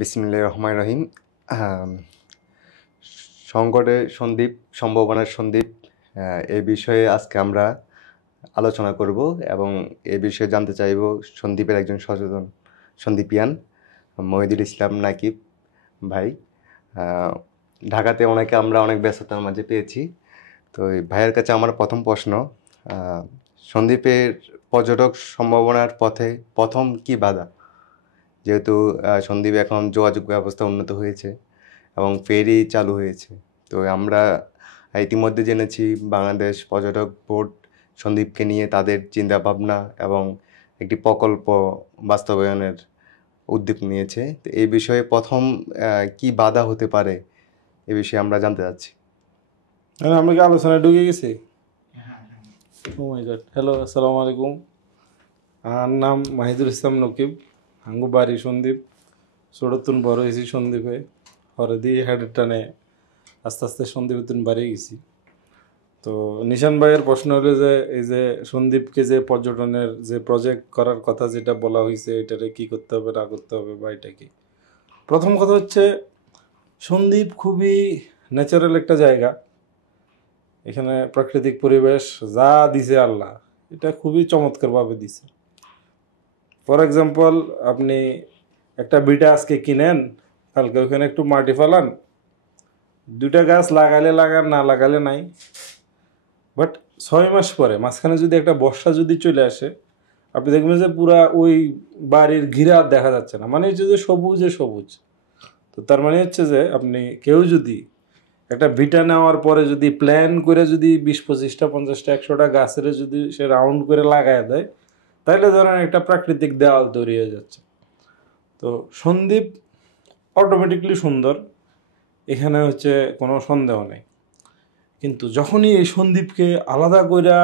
বিসমিল্লাহির রহমানির রহিম। আম সংকটে সন্দ্বীপ, সম্ভাবনার সন্দ্বীপ এই বিষয়ে আজকে আমরা আলোচনা করব এবং এ বিষয়ে জানতে চাইব সন্দ্বীপের একজন সচেতন সন্দ্বীপিয়ান মহিদুল ইসলাম নাকিব ভাই। আ ঢাকাতে ওনাকে আমরা অনেক ব্যস্ততার মাঝে পেয়েছি। তো এই ভাইয়ের কাছে আমার প্রথম প্রশ্ন, আ সন্দ্বীপের পর্যটক সম্ভাবনার পথে প্রথম কী বাধা? যেহেতু সন্দ্বীপে এখন যোগাযোগ ব্যবস্থা উন্নত হয়েছে এবং ফেরি চালু হয়েছে। তো আমরা ইতিমধ্যে জেনেছি বাংলাদেশ পর্যটক বোর্ড সন্দ্বীপকে নিয়ে তাদের চিন্তাভাবনা এবং একটি প্রকল্প বাস্তবায়নের উদ্যোগ নিয়েছে। তো এই বিষয়ে প্রথম কী বাধা হতে পারে এ বিষয়ে আমরা জানতে চাচ্ছি। আমরা কি আলোচনায় ঢুকে গেছি? ও মাই গড। হ্যালো, আসসালামু আলাইকুম। আমার নাম মাহিদুল ইসলাম নকিব। আঙ্গু বাড়ি সন্দ্বীপ, ছোটতুন বড় হয়েছি সন্দ্বীপে। হরদি হেডের টানে আস্তে আস্তে সন্দ্বীপে তুন বাড়ি গেছি। তো নিশান ভাইয়ের প্রশ্ন হলো যে এই যে সন্দ্বীপকে যে পর্যটনের যে প্রজেক্ট করার কথা যেটা বলা হয়েছে, এটারে কি করতে হবে না করতে হবে বা এটা কি। প্রথম কথা হচ্ছে সন্দ্বীপ খুবই ন্যাচারাল একটা জায়গা। এখানে প্রাকৃতিক পরিবেশ যা দিছে আল্লাহ, এটা খুবই চমৎকারভাবে দিছে। ফর এক্সাম্পল, আপনি একটা বিটা আজকে কিনেন, কালকে ওখানে একটু মাটি ফালান, দুইটা গাছ লাগালে লাগান, না লাগালে নাই। বাট 6 মাস পরে মাঝখানে যদি একটা বর্ষা যদি চলে আসে, আপনি দেখবেন যে পুরা ওই বাড়ির ঘিরা দেখা যাচ্ছে না, মানে হচ্ছে যে সবুজে সবুজ। তো তার মানে হচ্ছে যে আপনি কেউ যদি একটা ভিটা নেওয়ার পরে যদি প্ল্যান করে যদি 20-25টা 50টা 100টা গাছের যদি সে রাউন্ড করে লাগায় দেয়, তাহলে ধরেন একটা প্রাকৃতিক দেওয়াল তৈরি হয়ে যাচ্ছে। তো সন্দ্বীপ অটোমেটিকলি সুন্দর, এখানে হচ্ছে কোনো সন্দেহ নেই। কিন্তু যখনই এই সন্দ্বীপকে আলাদা করে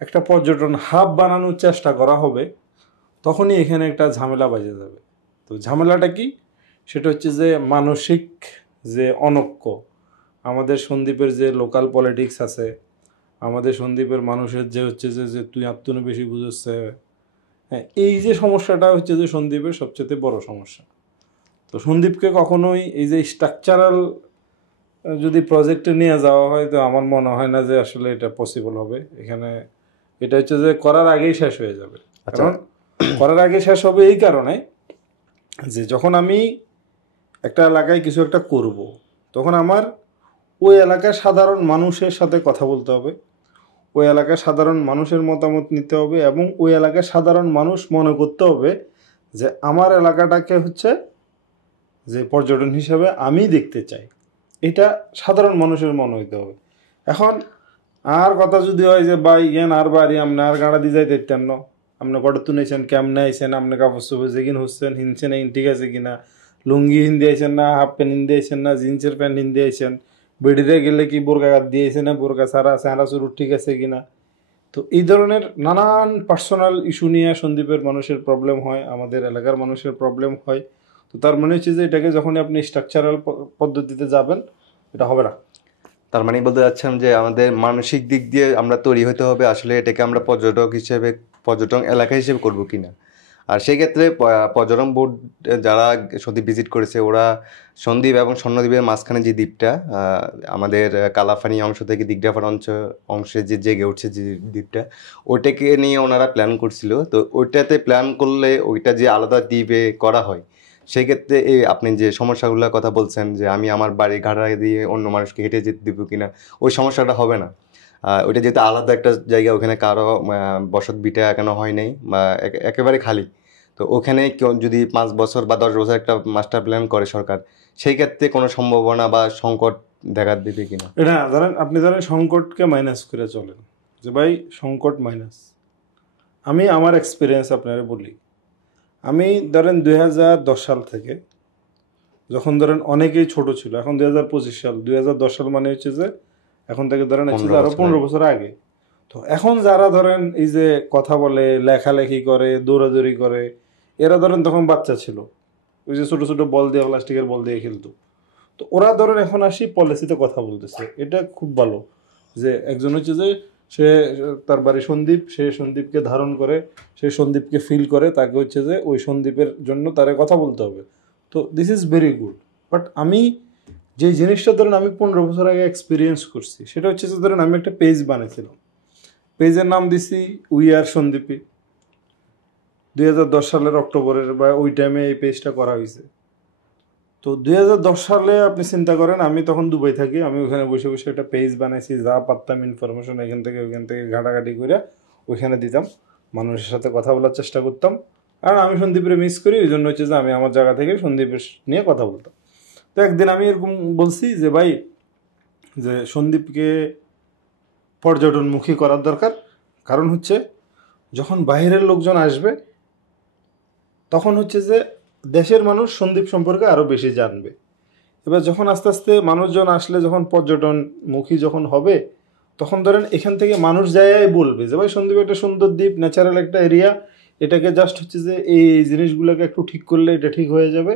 একটা পর্যটন হাব বানানোর চেষ্টা করা হবে, তখনই এখানে একটা ঝামেলা বাজে যাবে। তো ঝামেলাটা কি? সেটা হচ্ছে যে মানসিক যে অনৈক্য, আমাদের সন্দ্বীপের যে লোকাল পলিটিক্স আছে, আমাদের সন্দ্বীপের মানুষের যে হচ্ছে যে তুই আত্মনে বেশি বুঝছে, হ্যাঁ, এই যে সমস্যাটা হচ্ছে যে সন্দ্বীপের সবচেয়ে বড় সমস্যা। তো সন্দ্বীপকে কখনোই এই যে স্ট্রাকচারাল যদি প্রজেক্টে নিয়ে যাওয়া হয়, তো আমার মনে হয় না যে আসলে এটা পসিবল হবে। এখানে এটা হচ্ছে যে করার আগেই শেষ হয়ে যাবে। কারণ করার আগে শেষ হবে এই কারণে যে যখন আমি একটা এলাকায় কিছু একটা করব, তখন আমার ওই এলাকার সাধারণ মানুষের সাথে কথা বলতে হবে, ওই এলাকার সাধারণ মানুষের মতামত নিতে হবে, এবং ওই এলাকার সাধারণ মানুষ মনে করতে হবে যে আমার এলাকাটাকে হচ্ছে যে পর্যটন হিসেবে আমি দেখতে চাই। এটা সাধারণ মানুষের মনে হইতে হবে। এখন আর কথা যদি হয় যে ভাই ইয়ান আর বাড়ি আপনি আর গাড়া দিয়ে যাই দেখতেন না, আপনি কটা তুনেছেন, কেমনে আইসেন, আপনি কাপড় চোপড় যেগিন হচ্ছেন হিনছেন ঠিক আছে কিনা, লুঙ্গি হিন্দি আইসেন না, হাফ প্যান্ট হিন্দি আইসেন না, জিন্সের প্যান্ট হিন্দি আইসেন, বেডিরে গেলে কি বোরকা দিয়েছে না, বোরকা সারা চেহারা চুরু ঠিক আছে কিনা। তো এই ধরনের নানান পার্সোনাল ইস্যু নিয়ে সন্দ্বীপের মানুষের প্রবলেম হয়, আমাদের এলাকার মানুষের প্রবলেম হয়। তো তার মানে হচ্ছে যে এটাকে যখনই আপনি স্ট্রাকচারাল পদ্ধতিতে যাবেন, এটা হবে না। তার মানে বলতে চাচ্ছেন যে আমাদের মানসিক দিক দিয়ে আমরা তৈরি হতে হবে আসলে এটাকে আমরা পর্যটন এলাকা হিসেবে করব কিনা। আর সেই ক্ষেত্রে পর্যটন বোর্ড যারা সন্দ্বীপ ভিজিট করেছে, ওরা সন্দ্বীপ এবং স্বর্ণদ্বীপের মাঝখানে যে দ্বীপটা, আমাদের কালাফানি অংশ থেকে দিগডাফার অংশে যে জেগে উঠছে যে দ্বীপটা, ওইটাকে নিয়ে ওনারা প্ল্যান করছিল। তো ওইটাতে প্ল্যান করলে ওইটা যে আলাদা দ্বীপে করা হয়, সেক্ষেত্রে এই আপনি যে সমস্যাগুলোর কথা বলছেন যে আমি আমার বাড়ি ঘাড়া দিয়ে অন্য মানুষকে হেঁটে যেতে দিব কিনা, ওই সমস্যাটা হবে না। ওইটা যেহেতু আলাদা একটা জায়গা, ওখানে কারো বসত ভিটা এখনো হয় নাই বা একেবারে খালি। তো ওখানে কেউ যদি 5 বছর বা 10 বছর একটা মাস্টার প্ল্যান করে সরকার, সেই ক্ষেত্রে কোনো সম্ভাবনা বা সংকট দেখা দেবে কিনা? এটা ধরেন আপনি ধরেন সংকটকে মাইনাস করে চলেন, যে ভাই সংকট মাইনাস। আমি আমার এক্সপিরিয়েন্স আপনারা বলি। আমি ধরেন 2010 সাল থেকে, যখন ধরেন অনেকেই ছোট ছিল, এখন 2025 সাল, 2010 সাল মানে হচ্ছে যে এখন থেকে ধরেন হচ্ছে যে আরো 15 বছর আগে। তো এখন যারা ধরেন এই যে কথা বলে, লেখালেখি করে, দৌড়াদৌড়ি করে, এরা ধরেন তখন বাচ্চা ছিল, ওই যে ছোট ছোট বল দিয়ে, প্লাস্টিকের বল দিয়ে খেলতো। তো ওরা ধরেন এখন আসি পলিসিতে কথা বলতেছে, এটা খুব ভালো। যে একজন হচ্ছে যে সে তার বাড়ি সন্দ্বীপ, সে সন্দ্বীপকে ধারণ করে, সে সন্দ্বীপকে ফিল করে, তাকে হচ্ছে যে ওই সন্দ্বীপের জন্য তারে কথা বলতে হবে। তো this is very good. But আমি যে জিনিসটা ধরেন আমি 15 বছর আগে এক্সপিরিয়েন্স করছি, সেটা হচ্ছে যে ধরেন আমি একটা পেজ বানিয়েছিলাম, পেজের নাম দিছি উই আর সন্দীপী। 2010 সালের অক্টোবরের বা ওই টাইমে এই পেজটা করা হয়েছে। তো 2010 সালে আপনি চিন্তা করেন, আমি তখন দুবাই থাকি, আমি ওখানে বসে বসে একটা পেজ বানাইছি, যা পারতাম ইনফরমেশন এখান থেকে ওইখান থেকে ঘাটাঘাটি করে ওইখানে দিতাম, মানুষের সাথে কথা বলার চেষ্টা করতাম। আর আমি সন্দীপের মিস করি, ওই জন্য হচ্ছে যে আমি আমার জায়গা থেকে সন্দীপের নিয়ে কথা বলতাম। তো একদিন আমি এরকম বলছি যে ভাই, যে সন্দীপকে পর্যটনমুখী করার দরকার, কারণ হচ্ছে যখন বাইরের লোকজন আসবে তখন হচ্ছে যে দেশের মানুষ সন্দ্বীপ সম্পর্কে আরও বেশি জানবে। এবার যখন আস্তে আস্তে মানুষজন আসলে, যখন পর্যটনমুখী যখন হবে, তখন ধরেন এখান থেকে মানুষ যায় বলবে যে ভাই সন্দ্বীপ একটা সুন্দর দ্বীপ, ন্যাচারাল একটা এরিয়া, এটাকে জাস্ট হচ্ছে যে এই জিনিসগুলোকে একটু ঠিক করলে এটা ঠিক হয়ে যাবে।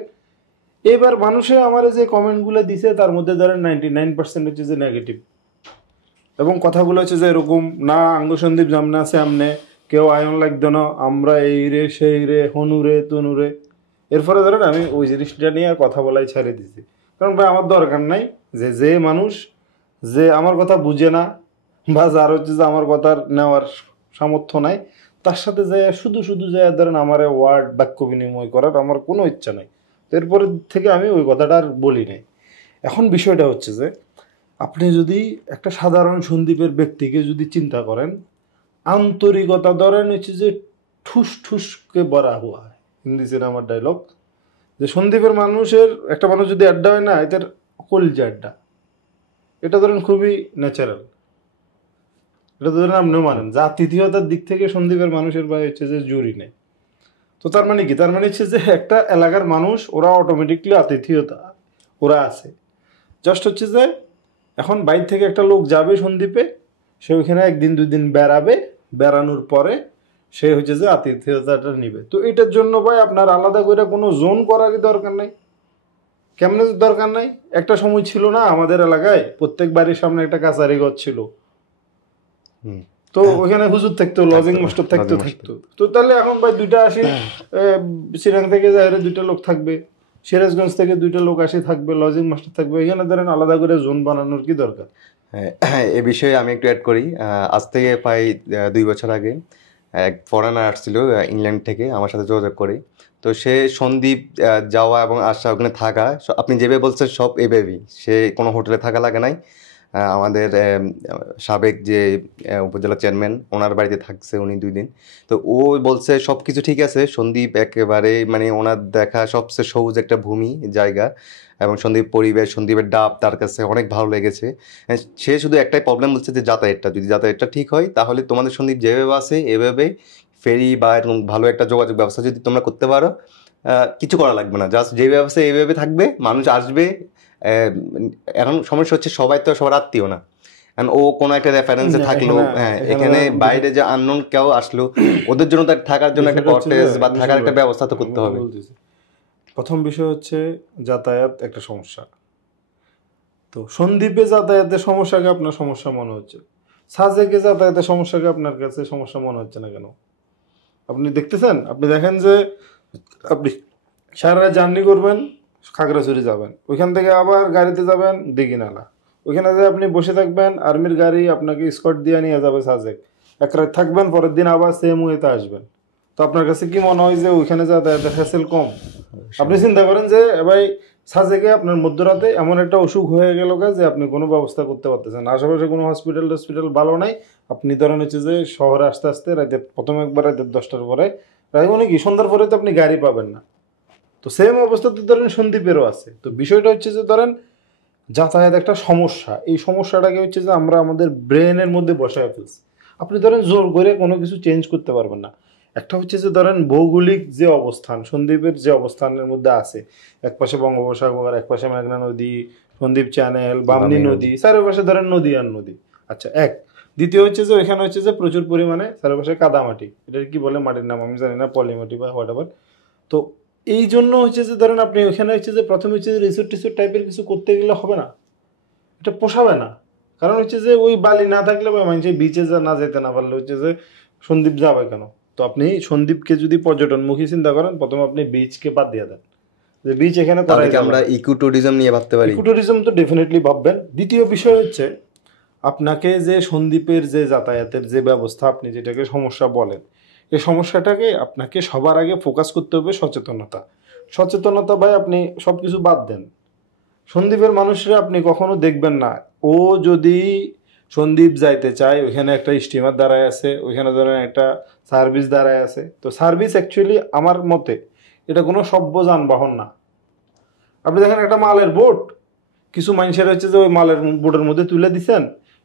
এবার মানুষে আমার যে কমেন্টগুলো দিছে তার মধ্যে ধরেন 99% হচ্ছে যে নেগেটিভ, এবং কথাগুলো হচ্ছে যে এরকম না, আঙ্গ সন্দীপ জামনে আছে আমনে, কেউ আয়ন লাগতো না, আমরা এই রে সেই রে হনুরে তনুরে। এরপরে ধরেন আমি ওই জিনিসটা নিয়ে কথা বলাই ছেড়ে দিছি, কারণ ভাই আমার দরকার নাই যে যে মানুষ যে আমার কথা বুঝে না বা যার হচ্ছে যে আমার কথার নেওয়ার সামর্থ্য নাই, তার সাথে যায় শুধু শুধু যায় ধরেন আমার ওয়ার্ড বাক্য বিনিময় করার আমার কোনো ইচ্ছা নাই। তো এরপরে থেকে আমি ওই কথাটা আর বলি নাই। এখন বিষয়টা হচ্ছে যে আপনি যদি একটা সাধারণ সন্দীপের ব্যক্তিকে যদি চিন্তা করেন, আন্তরিকতা ধরেন হচ্ছে যে ঠুস ঠুসকে বরা হওয়া হয়, হিন্দি সিনেমার ডায়লগ, যে সন্দীপের মানুষের একটা মানুষ যদি আড্ডা হয় না, এদের কলজা আড্ডা, এটা ধরেন খুবই ন্যাচারাল। এটা ধরেন আপনিও মানেন যে আতিথেয়তার দিক থেকে সন্দীপের মানুষের ভাই হচ্ছে যে জুরি নেই। তো তার মানে কি, তার মানে হচ্ছে যে একটা এলাকার মানুষ ওরা অটোমেটিকলি আতিথেয়তা ওরা আছে। জাস্ট হচ্ছে যে এখন বাইরে থেকে একটা লোক যাবে সন্দ্বীপে, সে ওইখানে একদিন দুই দিন বেড়াবে, বেড়ানোর পরে সে হচ্ছে যে আতিথেয়তাটা নিবে। তো এটার জন্য ভাই আপনার আলাদা করে কোনো জোন করারই দরকার নাই। কেমনে দরকার নাই? একটা সময় ছিল না আমাদের এলাকায় প্রত্যেক বাড়ির সামনে একটা কাছারি ঘর ছিল, তো ওইখানে হুজুর থাকতো, লজিং মাস্টার থাকতো। তো তাহলে এখন ভাই দুইটা আসি, চিরাং থেকে যায় দুইটা লোক থাকবে, সিরাজগঞ্জ থেকে দুইটা লোক আসি থাকবে, লজিং মাস্টার থাকবে, এখানে ধরেন আলাদা করে জোন বানানোর কি দরকার? হ্যাঁ, এ বিষয়ে আমি একটু অ্যাড করি। আজ থেকে প্রায় 2 বছর আগে এক ফরেনার আসছিল ইংল্যান্ড থেকে, আমার সাথে যোগাযোগ করে। তো সে সন্দ্বীপ যাওয়া এবং আসা, ওখানে থাকা, আপনি যেভাবে বলছেন সব এভাবেই, সে কোনো হোটেলে থাকা লাগে নাই। আমাদের সাবেক যে উপজেলা চেয়ারম্যান, ওনার বাড়িতে থাকছে উনি 2 দিন। তো ও বলছে সব কিছু ঠিক আছে, সন্দ্বীপ একেবারে মানে ওনার দেখা সবচেয়ে সবুজ একটা ভূমি জায়গা, এবং সন্দ্বীপ পরিবেশ, সন্দ্বীপের ডাব তার কাছে অনেক ভালো লেগেছে। সে শুধু একটাই প্রবলেম বলছে যে যাতায়াতটা, যদি যাতায়াতটা ঠিক হয় তাহলে তোমাদের সন্দ্বীপ যেভাবে আছে এভাবে ফেরি বা এরকম ভালো একটা যোগাযোগ ব্যবস্থা যদি তোমরা করতে পারো, কিছু করা লাগবে না, জাস্ট যে ব্যবস্থা এইভাবে থাকবে, মানুষ আসবে। এখন সমস্যা হচ্ছে সবাই তো সবার আত্মীয় না, ও কোনো একটা রেফারেন্সে থাকলো, হ্যাঁ এখানে বাইরে যে আননোন কেউ আসলো, ওদের জন্য তার থাকার জন্য একটা কটেজ বা থাকার একটা ব্যবস্থা তো করতে হবে। প্রথম বিষয় হচ্ছে যাতায়াত একটা সমস্যা। তো সন্দ্বীপে যাতায়াতের সমস্যাকে আপনার সমস্যা মনে হচ্ছে, সাজেকে যাতায়াতের সমস্যাকে আপনার কাছে সমস্যা মনে হচ্ছে না কেন? আপনি দেখতেছেন, আপনি দেখেন যে আপনি সারা রাত জার্নি করবেন, খাগড়াছড়ি যাবেন, ওইখান থেকে আবার গাড়িতে যাবেন দীঘিনালা, ওইখানে যে আপনি বসে থাকবেন, আর্মির গাড়ি আপনাকে স্কট দিয়ে নিয়ে যাবে সাজেক, এক রাত থাকবেন, পরের দিন আবার সেম ওয়েতে আসবেন। তো আপনার কাছে কি মনে হয় যে ওইখানে যাতায়াতের হ্যাসেল কম? আপনি চিন্তা করেন যে ভাই সাজেকে আপনার মধ্যরাতে এমন একটা অসুখ হয়ে গেল যে আপনি কোনো ব্যবস্থা করতে পারতেছেন, আশেপাশে কোনো হসপিটাল ভালো নাই, আপনি ধরেন হচ্ছে যে শহরে আসতে আসতে রাতে, প্রথম একবার রাতে 10টার পরে, রাতে মানে কি সন্ধ্যার পরে তো আপনি গাড়ি পাবেন না। তো সেম অবস্থা তো ধরেন সন্দ্বীপেরও আছে। তো বিষয়টা হচ্ছে যে ধরেন যাতায়াত একটা সমস্যা, এই সমস্যাটাকে হচ্ছে যে আমরা আমাদের ব্রেনের মধ্যে বসায় ফেলছি। আপনি ধরেন জোর করে কোনো কিছু চেঞ্জ করতে পারবেন না। একটা হচ্ছে যে ধরেন ভৌগোলিক যে অবস্থান, সন্দ্বীপের যে অবস্থানের মধ্যে আছে, এক পাশে বঙ্গোপসাগর, এক পাশে মেঘনা নদী, সন্দ্বীপ চ্যানেল, বামনী নদী, চারপাশে ধরেন নদী আর নদী। আচ্ছা, এক। দ্বিতীয় হচ্ছে যে ওইখানে হচ্ছে যে প্রচুর পরিমাণে চারপাশে কাদামাটি, এটা কি বলে মাটির নাম আমি জানি না, পলিমাটি বা হোয়াট এভার। তো এই জন্য হচ্ছে যে ধরেন আপনি ওইখানে হচ্ছে যে প্রথমে হচ্ছে যে রিসোর্ট টিসোর্ট টাইপের কিছু করতে গেলে হবে না, এটা পোষাবে না। কারণ হচ্ছে যে ওই বালি না থাকলে বা মানুষের বিচে না যেতে না পারলে হচ্ছে যে সন্দ্বীপ যাবে কেন? তো আপনি সন্দ্বীপকে যদি পর্যটনমুখী চিন্তা করেন, প্রথমে আপনি বিচকে বাদ দিয়ে দেন, যে বিচ এখানে তাহলে করাই কি আমরা ইকো ট্যুরিজম নিয়ে ভাবতে পারি? ইকো ট্যুরিজম তো ডেফিনেটলি ভাববেন। দ্বিতীয় বিষয় হচ্ছে আপনাকে যে সন্দ্বীপের যে যাতায়াতের যে ব্যবস্থা আপনি যেটাকে সমস্যা বলেন, এই সমস্যাটাকে আপনাকে সবার আগে ফোকাস করতে হবে সচেতনতা। সচেতনতা ভাই আপনি সব কিছু বাদ দেন, সন্দ্বীপের মানুষরা আপনি কখনো দেখবেন না ও যদি সন্দ্বীপ যাইতে চায় ওইখানে একটা স্টিমার দাঁড়ায় আছে, ওইখানে ধরেন একটা সার্ভিস দাঁড়ায় আছে। তো সার্ভিস অ্যাকচুয়ালি আমার মতে এটা কোনো সভ্য যানবাহন না। আপনি দেখেন একটা মালের বোট, কিছু মানুষের হচ্ছে যে ওই মালের বোটের মধ্যে তুলে দিচ্ছেন,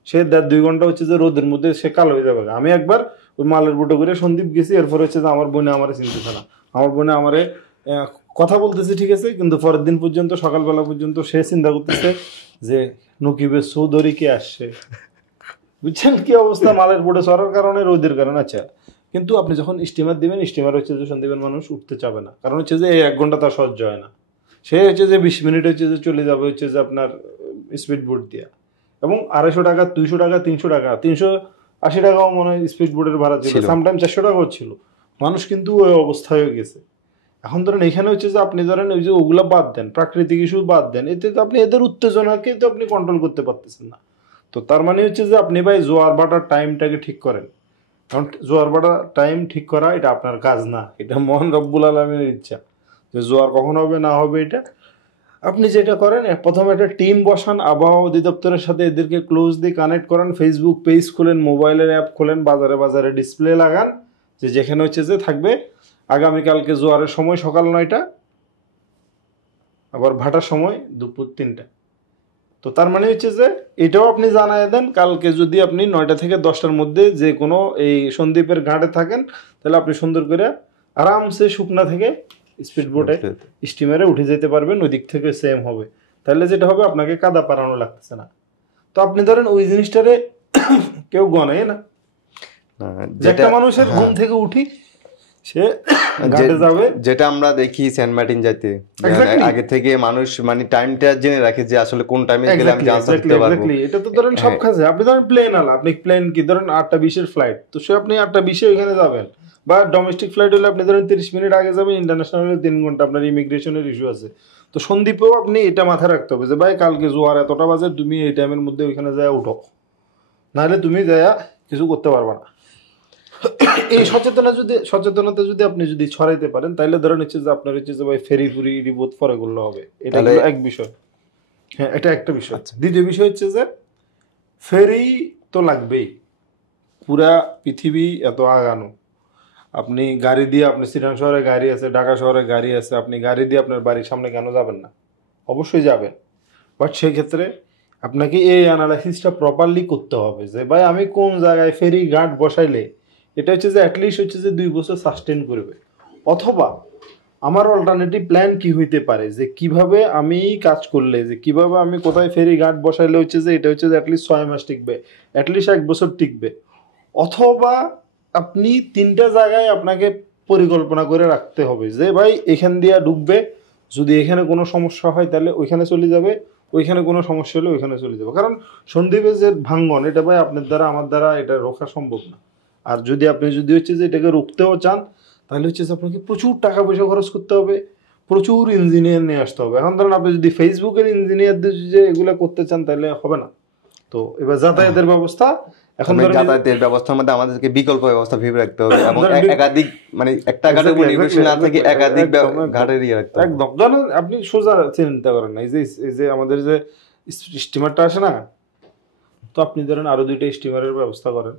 সে 1.5-2 ঘন্টা হচ্ছে যে রোদের মধ্যে সে কালো হয়ে যাবে। আমি একবার ওই মালের বোটে করে সন্দ্বীপ গেছি, এরপর হচ্ছে যে আমার বোনে আমারে চিনতেছে না, আমার বোনে আমারে কথা বলতেছে ঠিক আছে, কিন্তু পরের দিন পর্যন্ত সকালবেলা পর্যন্ত সে চিন্তা করতেছে যে নকিবের চৌধুরী কে আসছে। বুঝছেন কি অবস্থা মালের বোটে চড়ার কারণে, রোদের কারণে। আচ্ছা, কিন্তু আপনি যখন স্টিমার দিবেন, স্টিমার হচ্ছে যে সন্দ্বীপের মানুষ উঠতে চাবে না, কারণ হচ্ছে যে এই 1 ঘন্টা তার সহ্য হয় না। সে হচ্ছে যে 20 মিনিট হচ্ছে যে চলে যাবে হচ্ছে যে আপনার স্পিড বোট দিয়া, এবং 250 টাকা, 200 টাকা, 300 টাকা, 380 টাকাও মনে হয় স্পিড বোটের ভাড়া ছিল, সামটাইম 400 টাকাও ছিল। মানুষ কিন্তু ওই অবস্থায় হয়ে গেছে। এখন ধরেন এখানে হচ্ছে যে আপনি ধরেন ওই যে ওগুলা বাদ দেন, প্রাকৃতিক ইস্যু বাদ দেন, এতে তো আপনি এদের উত্তেজনাকে তো আপনি কন্ট্রোল করতে পারতেছেন না। তো তার মানে হচ্ছে যে আপনি ভাই জোয়ার ভাটার টাইমটাকে ঠিক করেন, কারণ জোয়ার ভাটার টাইম ঠিক করা এটা আপনার কাজ না, এটা মহান রব্বুল আলমিনের ইচ্ছা যে জোয়ার কখন হবে না হবে। এটা আপনি যেটা করেন, প্রথমে একটা টিম বসান, আবহাওয়া অধিদপ্তরের সাথে এদেরকে ক্লোজলি কানেক্ট করেন, ফেসবুক পেজ খোলেন, মোবাইলের অ্যাপ খোলেন, বাজারে বাজারে ডিসপ্লে লাগান, যে যেখানে হচ্ছে যে থাকবে আগামীকালকে জোয়ারের সময় সকাল 9টা, আবার ভাটার সময় দুপুর 3টা। তো তার মানে হচ্ছে যে এটাও আপনি জানাই দেন, কালকে যদি আপনি 9টা থেকে 10টার মধ্যে যে কোনো এই সন্দ্বীপের ঘাটে থাকেন, তাহলে আপনি সুন্দর করে আরামসে শুকনা থেকে স্পিড বোটে স্টিমারে উঠে যেতে পারবেন, ওই দিক থেকে সেম হবে। তাহলে যেটা হবে আপনাকে কাদা পারানো লাগতেছে না। তো আপনি ধরেন ওই জিনিসটারে কেউ গনে না, একটা মানুষের ঘুম থেকে উঠি সে ঘাটে যাবে। যেটা আমরা দেখি সেন্ট মার্টিন যাইতে আগে থেকে মানুষ মানে টাইমটা জেনে রাখে যে আসলে কোন টাইমে গেলে আমি জানতে পারবো। এটা তো ধরেন সব কাজে আপনি ধরেন প্লেন আলা, আপনি প্লেন কি ধরেন 8টা 20-এর ফ্লাইট, তো সে আপনি 8টা 20-এ ওইখানে যাবেন, বা ডোমেস্টিক ফ্লাইট হলে আপনি ধরেন 30 মিনিট আগে যাবেন, ইন্টারন্যাশনাল হলে 3 ঘন্টা, আপনার ইমিগ্রেশনের ইস্যু আছে। তো সন্দ্বীপেও আপনি এটা মাথায় রাখতে হবে যে ভাই কালকে জোয়ার এতটা বাজে, তুমি এই টাইমের মধ্যে ওইখানে যায় উঠো, নাহলে তুমি যায় কিছু করতে পারবে না। এই সচেতনতা যদি আপনি যদি ছড়াইতে পারেন, তাহলে ধরেন হচ্ছে যে আপনার হচ্ছে যে ভাই ফেরি ফুরি রিবোধ পরে করলে হবে। এটা এক বিষয়, হ্যাঁ এটা একটা বিষয়। দ্বিতীয় বিষয় হচ্ছে যে ফেরি তো লাগবেই, পুরা পৃথিবী এত আগানো, আপনি গাড়ি দিয়ে, আপনি শ্রীরাম শহরে গাড়ি আছে, ঢাকা শহরে গাড়ি আছে, আপনি গাড়ি দিয়ে আপনার বাড়ির সামনে কেন যাবেন না? অবশ্যই যাবেন, বাট সেই ক্ষেত্রে আপনাকে এই অ্যানালাইসিসটা প্রপারলি করতে হবে যে ভাই আমি কোন জায়গায় ফেরি ঘাট বসাইলে এটা হচ্ছে যে অ্যাটলিস্ট হচ্ছে যে 2 বছর সাস্টেন করবে, অথবা আমার অল্টারনেটিভ প্ল্যান কি হইতে পারে, যে কিভাবে আমি কাজ করলে, যে কিভাবে আমি কোথায় ফেরি ঘাট বসাইলে হচ্ছে যে এটা হচ্ছে যে অ্যাটলিস্ট 6 মাস টিকবে, অ্যাটলিস্ট 1 বছর টিকবে। অথবা আপনি 3টা জায়গায় আপনাকে পরিকল্পনা করে রাখতে হবে যে ভাই এখান দিয়ে ঢুকবে, যদি এখানে কোনো সমস্যা হয় তাহলে ওইখানে চলে যাবে, ওইখানে কোনো সমস্যা হলে ওইখানে চলে যাবে। কারণ সন্দ্বীপের যে ভাঙ্গন, এটা ভাই আপনার দ্বারা আমার দ্বারা এটা রোখা সম্ভব না। আর যদি আপনি যদি হচ্ছে যে এটাকে রুখতেও চান, তাহলে হচ্ছে যে আপনাকে প্রচুর টাকা পয়সা খরচ করতে হবে, প্রচুর ইঞ্জিনিয়ার নিয়ে আসতে হবে। এখন ধরেন আপনি যদি ফেসবুকের ইঞ্জিনিয়ারদের যে এগুলো করতে চান তাহলে হবে না। তো এবার যাতায়াতের ব্যবস্থা, এখন যাতায়াতের ব্যবস্থার মধ্যে আমাদেরকে বিকল্প ব্যবস্থা ভেবে রাখতে হবে, এবং একাধিক মানে একটা ঘাটের উপর নির্ভরশীল না থেকে একাধিক ঘাটের ইয়ে রাখতে হবে। একদম জানেন আপনি সোজা চিন্তা করেন না, এই যে আমাদের যে স্টিমারটা আসে না, তো আপনি ধরেন আরো 2টা স্টিমারের ব্যবস্থা করেন,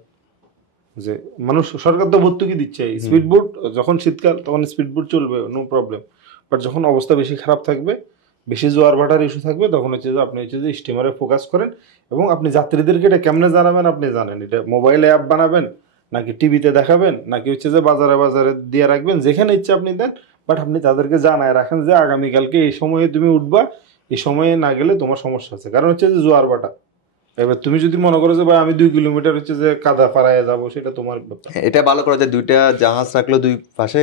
যে মানুষ, সরকার তো ভর্তুকি দিচ্ছে, স্পিড বোট যখন শীতকাল তখন স্পিড বোট চলবে, নো প্রবলেম। বাট যখন অবস্থা বেশি খারাপ থাকবে, বেশি জোয়ার ভাটার ইস্যু থাকবে, তখন হচ্ছে যে আপনি হচ্ছে যে স্টিমারে ফোকাস করেন, এবং আপনি যাত্রীদেরকে এটা কেমনে জানাবেন আপনি জানেন, এটা মোবাইলে অ্যাপ বানাবেন, নাকি টিভিতে দেখাবেন, নাকি হচ্ছে যে বাজারে বাজারে দিয়ে রাখবেন, যেখানে ইচ্ছে আপনি দেন, বাট আপনি তাদেরকে জানায় রাখেন যে আগামীকালকে এই সময়ে তুমি উঠবা, এই সময়ে না গেলে তোমার সমস্যা আছে। কারণ হচ্ছে যে জোয়ার ভাটা, এবার তুমি যদি মনে করো যে ভাই আমি 2 কিলোমিটার হচ্ছে যে কাদা পাড়ায় যাবো, সেটা তোমার ব্যাপার। এটা ভালো করা যায়, 2টা জাহাজ রাখলো 2 পাশে,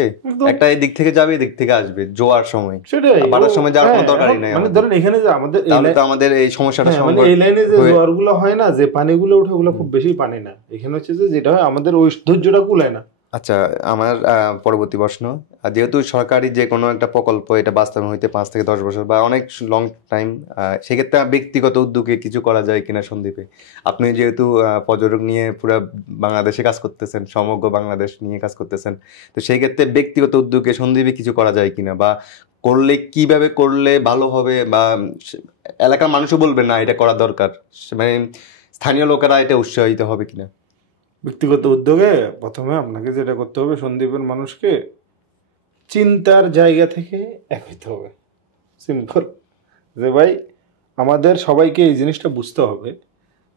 একটা এই দিক থেকে যাবে এই দিক থেকে আসবে জোয়ার সময়, সেটাই বাড়ার সময় যাওয়ার কোনো দরকারই নাই। মানে ধরেন এখানে যে আমাদের তাহলে তো আমাদের এই সমস্যাটা মানে এই লাইনে যে জোয়ারগুলো হয় না, যে পানিগুলো ওঠে, ওগুলো খুব বেশি পানি না, এখানে হচ্ছে যে যেটা হয় আমাদের ওই ধৈর্যটা কুলায় না। আচ্ছা, আমার পরবর্তী প্রশ্ন, আর যেহেতু সরকারি যে কোনো একটা প্রকল্প এটা বাস্তবায়ন হইতে 5 থেকে 10 বছর বা অনেক লং টাইম, সেক্ষেত্রে ব্যক্তিগত উদ্যোগে কিছু করা যায় কিনা সন্দীপে? আপনি যেহেতু পর্যটক নিয়ে পুরো বাংলাদেশে কাজ করতেছেন, সমগ্র বাংলাদেশ নিয়ে কাজ করতেছেন, তো সেই ক্ষেত্রে ব্যক্তিগত উদ্যোগে সন্দীপে কিছু করা যায় কিনা, বা করলে কিভাবে করলে ভালো হবে, বা এলাকার মানুষও বলবে না এটা করা দরকার, মানে স্থানীয় লোকেরা এটা উৎসাহিত হবে কিনা? ব্যক্তিগত উদ্যোগে প্রথমে আপনাকে যেটা করতে হবে, সন্দ্বীপের মানুষকে চিন্তার জায়গা থেকে এক হইতে হবে। সিম্পল, যে ভাই আমাদের সবাইকে এই জিনিসটা বুঝতে হবে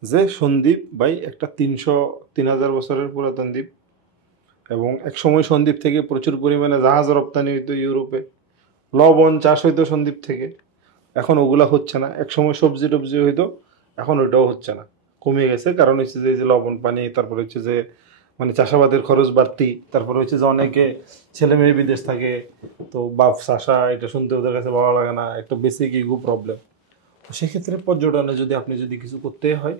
যে সন্দ্বীপ ভাই একটা 3,000 বছরের পুরাতন দ্বীপ, এবং একসময় সন্দ্বীপ থেকে প্রচুর পরিমাণে জাহাজ রপ্তানি হইতো ইউরোপে, লবণ চাষ হইতো সন্দ্বীপ থেকে, এখন ওগুলা হচ্ছে না। একসময় সবজি টবজি হইতো, এখন ওইটাও হচ্ছে না, কমে গেছে। কারণ হচ্ছে যে এই যে লবণ পানি, তারপরে হচ্ছে যে মানে চাষাবাদের খরচ বাড়তি, তারপরে হচ্ছে যে অনেকে ছেলে মেয়ে বিদেশ থাকে, তো বাপ চাষা এটা শুনতে ওদের কাছে ভালো লাগে না, একটা বেসিক ইগো প্রবলেম। সেক্ষেত্রে পর্যটনে যদি আপনি যদি কিছু করতে হয়,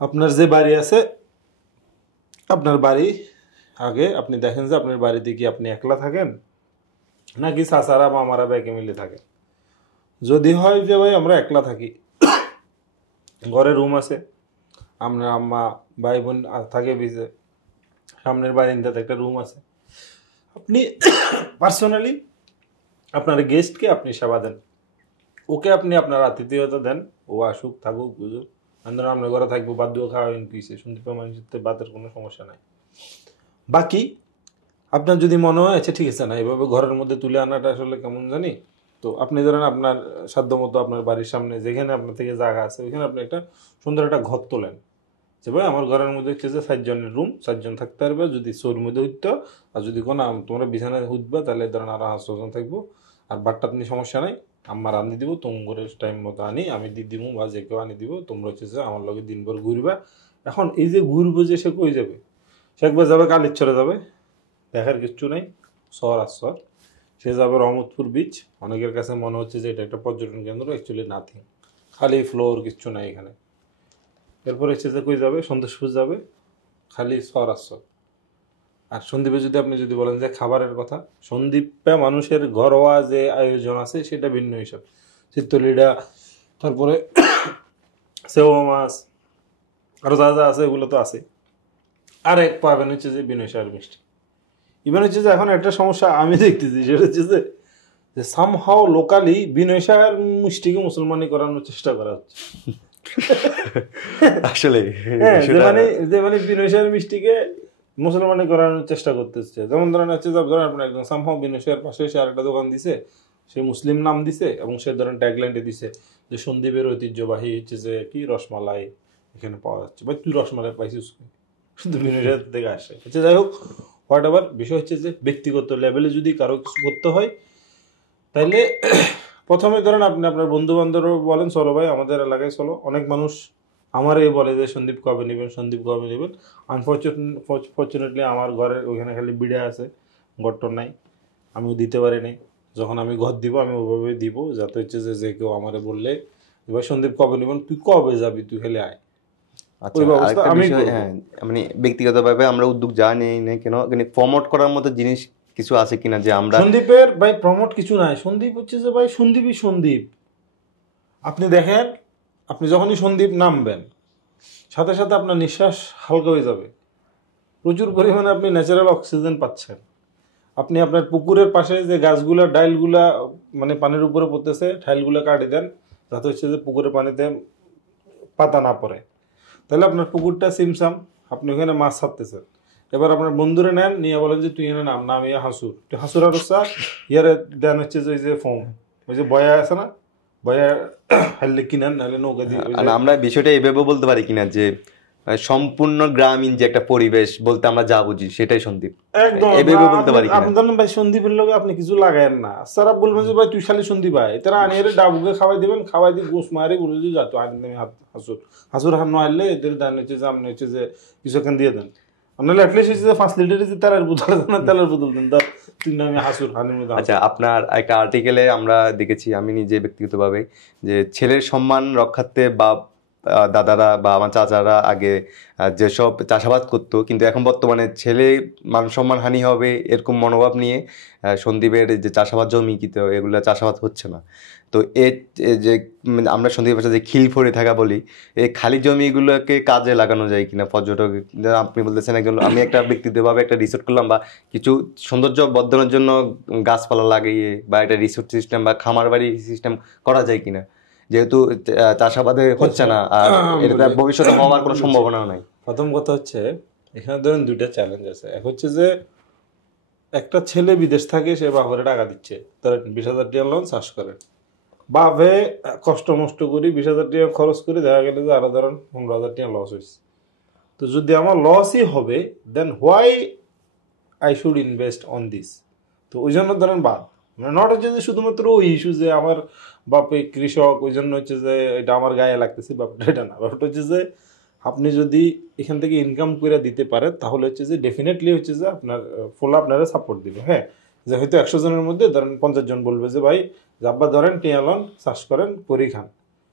আপনার যে বাড়ি আছে, আপনার বাড়ি আগে আপনি দেখেন যে আপনার বাড়িতে কি আপনি একলা থাকেন নাকি চাচারা মামারা ব্যাকে মিলে থাকেন। যদি হয় যে ভাই আমরা একলা থাকি, ঘরে রুম আছে, আমরা আম্মা ভাই বোন থাকে বিচে, সামনের বারিন্দাতে একটা রুম আছে, আপনি পার্সোনালি আপনার গেস্টকে আপনি সেবা দেন, ওকে আপনি আপনার আতিথেয়তা দেন, ও আসুক থাকুক বুঝুক, আমরা আপনার ঘরে থাকবো, বাদ দিয়ে খাওয়া পিছিয়ে সন্দীপের মানুষের বাতের কোনো সমস্যা নাই। বাকি আপনার যদি মনে হয় আচ্ছা ঠিক আছে না এভাবে ঘরের মধ্যে তুলে আনাটা আসলে কেমন জানি, তো আপনি ধরেন আপনার সাধ্য মতো আপনার বাড়ির সামনে যেখানে আপনার থেকে জায়গা আছে ওইখানে আপনি একটা সুন্দর একটা ঘর তোলেন, যে ভাই আমার ঘরের মধ্যে হচ্ছে যে 4 জনের রুম, 4 জন থাকতে পারবে, যদি শোর মধ্যে উঠতো, আর যদি কোনো তোমরা বিছানায় উঠবা তাহলে ধরেন আর 5 জন থাকবো, আর বাট্টা আপনি সমস্যা নাই, আম্মা রান্ধি দিব, তোমার টাইম মতো আনি, আমি দিয়ে দিব বা যে কেউ আনি দিব, তোমরা হচ্ছে যে আমার লগে দিনভর ঘুরবা। এখন এই যে ঘুরবো, যে সে কই যাবে, সে একবার যাবে কালিচরে যাবে, দেখার কিচ্ছু নাই, শহর আসর, সে যাবে রহমতপুর বিচ, অনেকের কাছে মনে হচ্ছে যে এটা একটা পর্যটন কেন্দ্র, অ্যাকচুয়ালি নাথিং, খালি ফ্লোর, কিচ্ছু নাই এখানে। এরপরে হচ্ছে যে কই যাবে, সন্তোষপুর যাবে, খালি শহর আসর। আর সন্দ্বীপে যদি আপনি যদি বলেন যে খাবারের কথা, সন্দ্বীপে মানুষের ঘরোয়া যে আয়োজন আছে সেটা ভিন্ন হিসাব, চিত্তলিডা, তারপরে সেওয়া মাছ, আরো যা যা আছে এগুলো তো আছে। আর এক পাবেন হচ্ছে যে বিনয় সাহের মিষ্টি। ইভেন হচ্ছে যে এখন একটা সমস্যা আমি দেখতেছি, সেটা হচ্ছে যে সামহাও লোকালি বিনয় সাহের মিষ্টিকে মুসলমানি করানোর চেষ্টা করা হচ্ছে। আসলে হ্যাঁ, যে মানে বিনয় সাহের মিষ্টিকে মুসলমানি করানোর চেষ্টা করতেছে। যেমন ধরেন হচ্ছে ধরেন আপনার একদম সামহাও বিনয় সাহের পাশে সে আরেকটা দোকান দিছে, সে মুসলিম নাম দিছে, এবং সে ধরেন ট্যাগলাইনটা দিছে যে সন্দ্বীপের ঐতিহ্যবাহী হচ্ছে যে কি রসমালাই এখানে পাওয়া যাচ্ছে। ভাই তুই রসমালাই পাইছিস শুধু বিনয় সাহের থেকে আসে। আচ্ছা যাই হোক, হোয়াট এভার, বিষয় হচ্ছে যে ব্যক্তিগত লেভেলে যদি কারো কিছু করতে হয়, তাইলে প্রথমে ধরেন আপনি আপনার বন্ধু বান্ধব বলেন চলো ভাই আমাদের এলাকায় চলো। অনেক মানুষ আমারই বলে যে সন্দীপ কবে নেবেন, সন্দীপ কবে নেবেন। আনফর্চুনেটলি আমার ঘরের ওইখানে খালি বিড়া আছে, ঘরটর নাই, আমিও দিতে পারি নাই। যখন আমি ঘর দিব আমি ওইভাবে দিব যাতে হচ্ছে যে কেউ আমারে বললে ভাই সন্দীপ কবে নেবেন, তুই কবে যাবি, তুই খালি আয়। আচ্ছা, ওই ব্যবস্থা আরেকটা আমি বিষয়, করবো। হ্যাঁ, মানে ব্যক্তিগতভাবে আমরা উদ্যোগ যা নেই না কেন, কিন্তু প্রমোট করার মতো জিনিস কিছু আছে কিনা যে আমরা সন্দীপের ভাই প্রমোট কিছু নাই, সন্দীপ হচ্ছে যে ভাই সন্দীপই সন্দীপ। আপনি দেখেন, আপনি যখনই সন্দীপ নামবেন সাথে সাথে আপনার নিঃশ্বাস হালকা হয়ে যাবে, প্রচুর পরিমাণে আপনি ন্যাচারাল অক্সিজেন পাচ্ছেন। আপনি আপনার পুকুরের পাশে যে গাছগুলা ডাইলগুলা মানে পানির উপরে পড়তেছে, ঠাইলগুলা কাটে দেন যাতে হচ্ছে যে পুকুরের পানিতে পাতা না পড়ে, তাহলে আপনার পুকুরটা সিমসাম, আপনি ওখানে মাছ ছাড়তেছেন। এবার আপনার বন্ধুরে নেন, নিয়ে বলেন যে তুই এনে নাম ইয়া হাসুর, তুই হাসুর আর ইয়ারে দেন হচ্ছে যে ওই যে ফোম, ওই যে বয়া আছে না, বয়া হারলে কিনেন, নাহলে নৌকা দিয়ে। আর আমরা বিষয়টা এইভাবে বলতে পারি কিনা যে সম্পূর্ণ গ্রামীণ যে একটা পরিবেশ বলতে আমরা যা বুঝি সেটাই সন্দীপ, একদম এভাবে বলতে পারি কিনা? আপনি ধরেন ভাই সন্দীপের লোক আপনি কিছু লাগায়েন না, সারা বলবেন যে ভাই তুই খালি সন্দীপ ভাই, তারা আনিয়ে ডাবুকে খাওয়াই দিবেন, খাওয়াই দিয়ে গোস মারে বলে দিয়ে যা তো আনি আমি হাসুর হাসুর হার নহাইলে এদের দান হচ্ছে যে আপনি হচ্ছে যে কিছু এখান দিয়ে দেন, নাহলে অ্যাটলিস্ট হচ্ছে যে 5 লিটারের যে তেলের বোতল আছে না, তেলের বোতল দেন, তার তিন নামে হাসুর হানির মধ্যে। আচ্ছা, আপনার একটা আর্টিকেলে আমরা দেখেছি, আমি নিজে ব্যক্তিগতভাবে, যে ছেলের সম্মান রক্ষার্থে বা দাদারা বা আমার চাচারা আগে যেসব চাষাবাদ করতো, কিন্তু এখন বর্তমানে ছেলে মান সম্মান হানি হবে এরকম মনোভাব নিয়ে সন্দীপের যে চাষাবাদ জমি কিন্তু এগুলো চাষাবাদ হচ্ছে না। তো এ যে আমরা সন্দীপের ভাষায় যে খিল ফড়ে থাকা বলি, এই খালি জমিগুলোকে কাজে লাগানো যায় কিনা পর্যটক, আপনি বলতেছেন একজন আমি একটা ব্যক্তিগতভাবে একটা রিসোর্ট করলাম বা কিছু সৌন্দর্য বর্ধনের জন্য গাছপালা লাগিয়ে বা একটা রিসোর্ট সিস্টেম বা খামার বাড়ি সিস্টেম করা যায় কিনা, যেহেতু চাষাবাদে হচ্ছে না আর এটা ভবিষ্যতে হওয়ার কোনো সম্ভাবনাও নাই। প্রথম কথা হচ্ছে এখানে ধরেন দুইটা চ্যালেঞ্জ আছে। এক হচ্ছে যে একটা ছেলে বিদেশ থাকে, সে বাপরে টাকা দিচ্ছে, তার 20,000 টাকা লোন চাষ করে, বাপে কষ্ট মষ্ট করি 20,000 টাকা খরচ করে, দেখা গেলে যে আরো ধরেন 15,000 টাকা লস হয়েছে। তো যদি আমার লসই হবে, then why I should invest on this? তো ওই জন্য ধরেন বাদ, মানে নট হচ্ছে যে শুধুমাত্র ওই ইস্যু যে আমার বাপে কৃষক ওই জন্য হচ্ছে যে এটা আমার গায়ে লাগতেছে, ব্যাপারটা এটা না। ব্যাপারটা হচ্ছে যে আপনি যদি এখান থেকে ইনকাম করে দিতে পারেন, তাহলে হচ্ছে যে ডেফিনেটলি হচ্ছে যে আপনার ফুল আপনারা সাপোর্ট দিবে। হ্যাঁ, যে হয়তো 100 জনের মধ্যে ধরেন 50 জন বলবে যে ভাই জাব্বা ধরেন টিয়া লন চাষ করেন করি খান,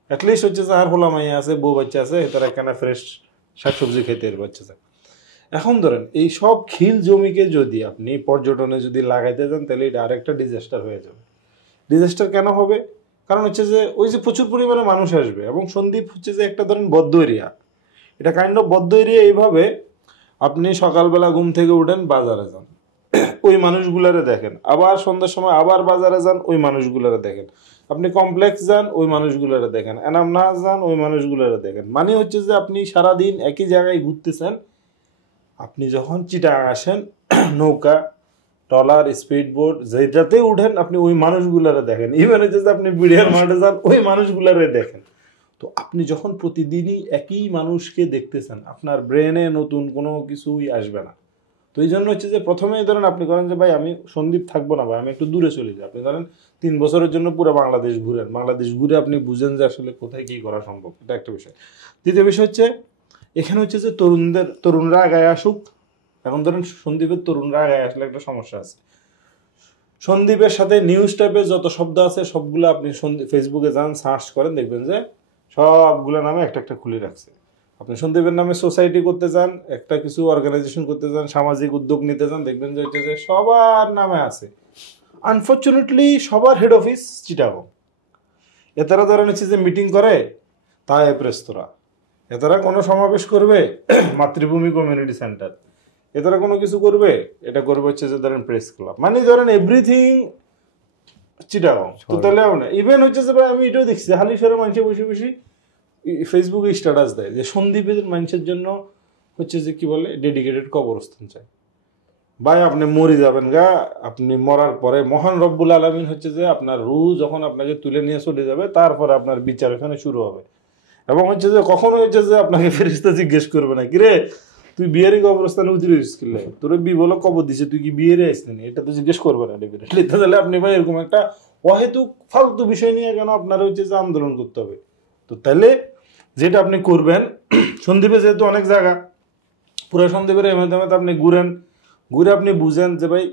অ্যাটলিস্ট হচ্ছে যে আর হোলা মাইয়া আছে, বউ বাচ্চা আছে, তারা এখানে ফ্রেশ শাকসবজি খেতে এর বাচ্চা যায়। এখন ধরেন এই সব খিল জমিকে যদি আপনি পর্যটনে যদি লাগাইতে যান, তাহলে এটা আরেকটা ডিজাস্টার হয়ে যাবে। ডিজাস্টার কেন হবে? কারণ হচ্ছে যে ওই যে প্রচুর পরিমাণে মানুষ আসবে, এবং সন্দ্বীপ হচ্ছে যে একটা ধরেন বদ্ধ এরিয়া। এটা কাইন্ড অফ বদ্ধ এরিয়া এইভাবে, আপনি সকালবেলা ঘুম থেকে উঠেন, বাজারে যান, ওই মানুষগুলারে দেখেন, আবার সন্ধ্যার সময় আবার বাজারে যান, ওই মানুষগুলারে দেখেন, আপনি কমপ্লেক্স যান, ওই মানুষগুলারে দেখেন, এনাম না যান, ওই মানুষগুলারে দেখেন। মানে হচ্ছে যে আপনি সারাদিন একই জায়গায় ঘুরতেছেন। আপনি যখন চিটাগাং আসেন, নৌকা, ট্রলার, স্পিড বোট যেটাতে উঠেন, আপনি ওই মানুষগুলারে দেখেন। ইভেন হচ্ছে যে আপনি বিড়িয়ার মাঠে যান, ওই মানুষগুলারে দেখেন। তো আপনি যখন প্রতিদিনই একই মানুষকে দেখতেছেন, আপনার ব্রেনে নতুন কোনো কিছুই আসবে না। তো এই জন্য হচ্ছে যে প্রথমেই ধরেন আপনি করেন যে ভাই আমি সন্দ্বীপ থাকবো না, ভাই আমি একটু দূরে চলে যাই। আপনি ধরেন 3 বছরের জন্য পুরো বাংলাদেশ ঘুরেন, বাংলাদেশ ঘুরে আপনি বুঝেন যে আসলে কোথায় কী করা সম্ভব। এটা একটা বিষয়। দ্বিতীয় বিষয় হচ্ছে এখানে হচ্ছে যে তরুণরা আগায় আসুক। এখন ধরেন সন্দ্বীপের তরুণরা আগায় আসলে একটা সমস্যা আছে। সন্দ্বীপের সাথে নিউজ টাইপের যত শব্দ আছে সবগুলো আপনি ফেসবুকে যান, সার্চ করেন, দেখবেন যে সবগুলো নামে একটা একটা খুলে রাখছে। আপনি সন্দ্বীপের নামে সোসাইটি করতে চান, একটা কিছু অর্গানাইজেশন করতে চান, সামাজিক উদ্যোগ নিতে চান, দেখবেন যে হচ্ছে যে সবার নামে আছে। আনফর্চুনেটলি সবার হেড অফিস চিটাগং। এতারা ধরেন হচ্ছে যে মিটিং করে তায়েব রেস্তোরা, এতারা কোনো সমাবেশ করবে মাতৃভূমি কমিউনিটি সেন্টার, এতারা কোনো কিছু করবে, এটা করবে হচ্ছে যে ধরেন প্রেস ক্লাব, মানে ধরেন এভরিথিং চিটাগং। তো তাহলে ইভেন হচ্ছে যে ভাই আমি এটাও দেখছি হালিশহরের মানুষে বসে বসে ফেসবুকে স্ট্যাটাস দেয় যে সন্দ্বীপের মানুষের জন্য হচ্ছে যে কি বলে ডেডিকেটেড কবরস্থান চাই। ভাই আপনি মরে যাবেন গা, আপনি মরার পরে মহান রব্বুল আলামিন হচ্ছে যে আপনার রূহ যখন আপনাকে তুলে নিয়ে চলে যাবে, তারপরে আপনার বিচার এখানে শুরু হবে। এবং হচ্ছে যে কখনো হচ্ছে যে আপনাকে ফেরেশতা জিজ্ঞেস করবে না কিরে তুই বিয়েরই কবরস্থানে উঠে রয়েছিস, তোর বি বলো কবর দিছে, তুই কি বিয়েরে আসলেন, এটা তো জিজ্ঞেস করবে না ডেফিনেটলি। তাহলে আপনি ভাই এরকম একটা অহেতুক ফালতু বিষয় নিয়ে কেন আপনার হচ্ছে যে আন্দোলন করতে হবে? তো তাহলে যেটা আপনি করবেন, সন্দ্বীপে যেহেতু অনেক জায়গা, পুরো সন্দ্বীপের এমএতে আপনি ঘুরেন, ঘুরে আপনি বুঝেন যে ভাই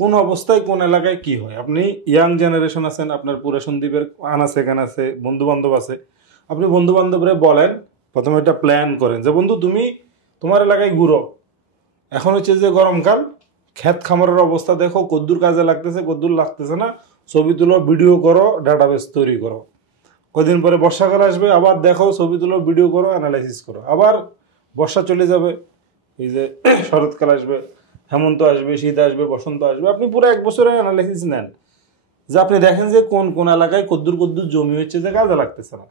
কোন অবস্থায় কোন এলাকায় কি হয়। আপনি ইয়াং জেনারেশন আছেন, আপনার পুরো সন্দ্বীপের আনাচে কানাচে বন্ধু বান্ধব আছে, আপনি বন্ধু বান্ধবরা বলেন, প্রথমে একটা প্ল্যান করেন যে বন্ধু তুমি তোমার এলাকায় ঘুরো, এখন হচ্ছে যে গরমকাল, ক্ষেত খামারের অবস্থা দেখো, কদ্দুর কাজে লাগতেছে কদ্দুর লাগতেছে না, ছবি তুলো, ভিডিও করো, ডাটাবেস তৈরি করো। কদিন পরে বর্ষাকাল আসবে, আবার দেখো, ছবি তুলো, ভিডিও করো, অ্যানালাইসিস করো। আবার বর্ষা চলে যাবে, এই যে শরৎকাল আসবে, হেমন্ত আসবে, শীত আসবে, বসন্ত আসবে, আপনি পুরো 1 বছরের অ্যানালাইসিস নেন, যে আপনি দেখেন যে কোন কোন এলাকায় কদ্দুর কদ্দুর জমি হচ্ছে যে কাজে লাগতেছে না।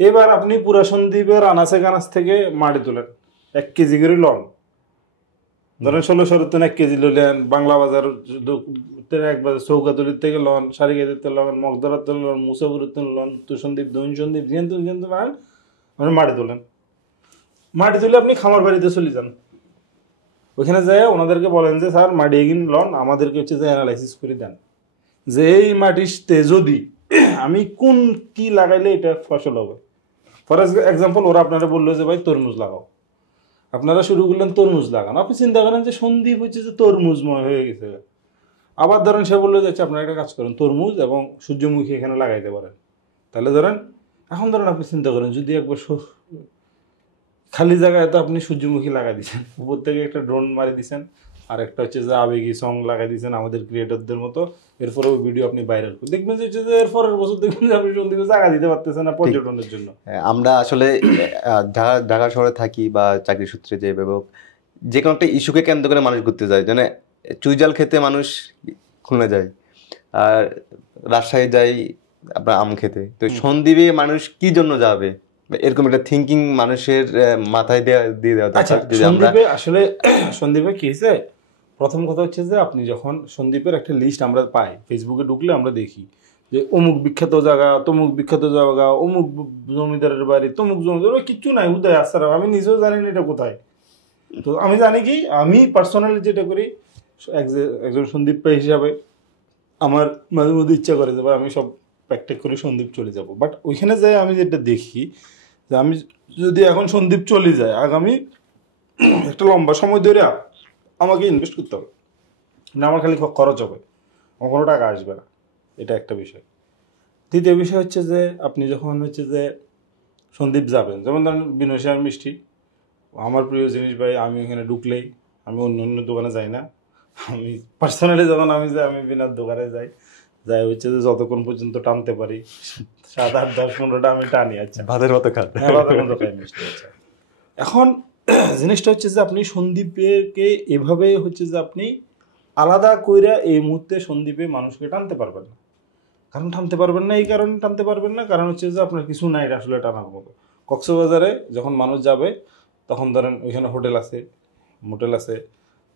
এবার আপনি পুরা সন্দ্বীপের আনাচে কানাচ থেকে মাটি তোলেন, 1 কেজি করে লন, ধরেন 16 1 কেজি লইলেন, বাংলা বাজার একবার চৌকাতলির থেকে লন, সারিগাতিতে লন, মগদরাতে লন, মুসাফুরতে লন, উত্তর সন্দ্বীপ, দক্ষিণ সন্দ্বীপ, যেহেতু মানে মাটি তোলেন। মাটি তুলে আপনি খামার বাড়িতে চলে যান, ওইখানে যায় ওনাদেরকে বলেন যে স্যার মাটি এগিন লন, আমাদেরকে হচ্ছে যে অ্যানালাইসিস করে দেন যে এই মাটিতে যদি আমি কোন কি লাগাইলে এটা ফসল হবে। ফর এক্সাম্পল ওরা আপনারা বললো যে ভাই তরমুজ লাগাও, আপনারা শুরু করলেন তরমুজ লাগান, আপনি চিন্তা করেন যে সন্দ্বীপ হচ্ছে যে তরমুজময় হয়ে গেছে। আবার ধরেন সে বললো যে আপনারা একটা কাজ করেন, তরমুজ এবং সূর্যমুখী এখানে লাগাইতে পারেন। তাহলে ধরেন এখন ধরেন আপনি চিন্তা করেন যদি একবার খালি জায়গায় তো আপনি সূর্যমুখী লাগাই দিচ্ছেন, উপর থেকে একটা ড্রোন মারি দিচ্ছেন, আর একটা হচ্ছে যে আবেগী সং লাগাই দিচ্ছেন আমাদের ক্রিয়েটরদের মতো, এরপরেও ভিডিও আপনি ভাইরাল করে দেখবেন যে হচ্ছে যে এরপরের বছর দেখবেন যে আপনি সন্দীপে জায়গা দিতে পারতেছেন না পর্যটনের জন্য। আমরা আসলে ঢাকা শহরে থাকি বা চাকরি সূত্রে যে হোক, যে কোনো একটা ইস্যুকে কেন্দ্র করে মানুষ ঘুরতে যায়, যেন চুইজাল খেতে মানুষ খুলনা যায়, আর রাজশাহী যায় আপনার আম খেতে। তো সন্দ্বীপে মানুষ কি জন্য যাবে, এরকম একটা থিঙ্কিং মানুষের মাথায় দিয়ে দেওয়া আচ্ছা, দরকার। যদি আমরা সন্দ্বীপে আসলে সন্দ্বীপে কি হয়েছে, প্রথম কথা হচ্ছে যে আপনি যখন সন্দ্বীপের একটা লিস্ট আমরা পাই, ফেসবুকে ঢুকলে আমরা দেখি যে অমুক বিখ্যাত জায়গা, তমুক বিখ্যাত জায়গা, অমুক জমিদারের বাড়ি, তমুক জমিদার, কিচ্ছু নাই উদয় আসার, আমি নিজেও জানি না এটা কোথায়। তো আমি জানি কি, আমি পার্সোনালি যেটা করি একজন সন্দীপ ভাই হিসাবে আমার মাঝে মধ্যে ইচ্ছা করে যে আমি সব প্যাকটেক করে সন্দীপ চলে যাব, বাট ওইখানে যাই আমি যেটা দেখি যে আমি যদি এখন সন্দীপ চলে যায় আগামী একটা লম্বা সময় ধরে আমাকে ইনভেস্ট করতে হবে না, আমার খালি খরচ হবে, আমার কোনো টাকা আসবে না, এটা একটা বিষয়। দ্বিতীয় বিষয় হচ্ছে যে আপনি যখন হচ্ছে যে সন্দীপ যাবেন, যেমন ধরেন বিনয় শেয়ার মিষ্টি আমার প্রিয় জিনিস ভাই, আমি ওখানে ঢুকলেই আমি অন্য অন্য দোকানে যাই না, আমি পার্সোনালি যখন আমি যাই আমি বিনার দোকানে যাই, যাই হচ্ছে যে যতক্ষণ পর্যন্ত টানতে পারি 7, 8, 10, 15টা আমি টানি। আচ্ছা, ভাতের মতো খান। হ্যাঁ, ভাতের মতো খাই মিষ্টি। আচ্ছা, এখন জিনিসটা হচ্ছে যে আপনি সন্দীপকে এভাবে হচ্ছে যে আপনি আলাদা কইরা এই মুহূর্তে সন্দীপে মানুষকে টানতে পারবেন না। কারণ টানতে পারবেন না, এই কারণে টানতে পারবেন না, কারণ হচ্ছে যে আপনার কিছু নাই আসলে টানার মতো। কক্সবাজারে যখন মানুষ যাবে তখন ধরেন ওইখানে হোটেল আছে, মোটেল আছে,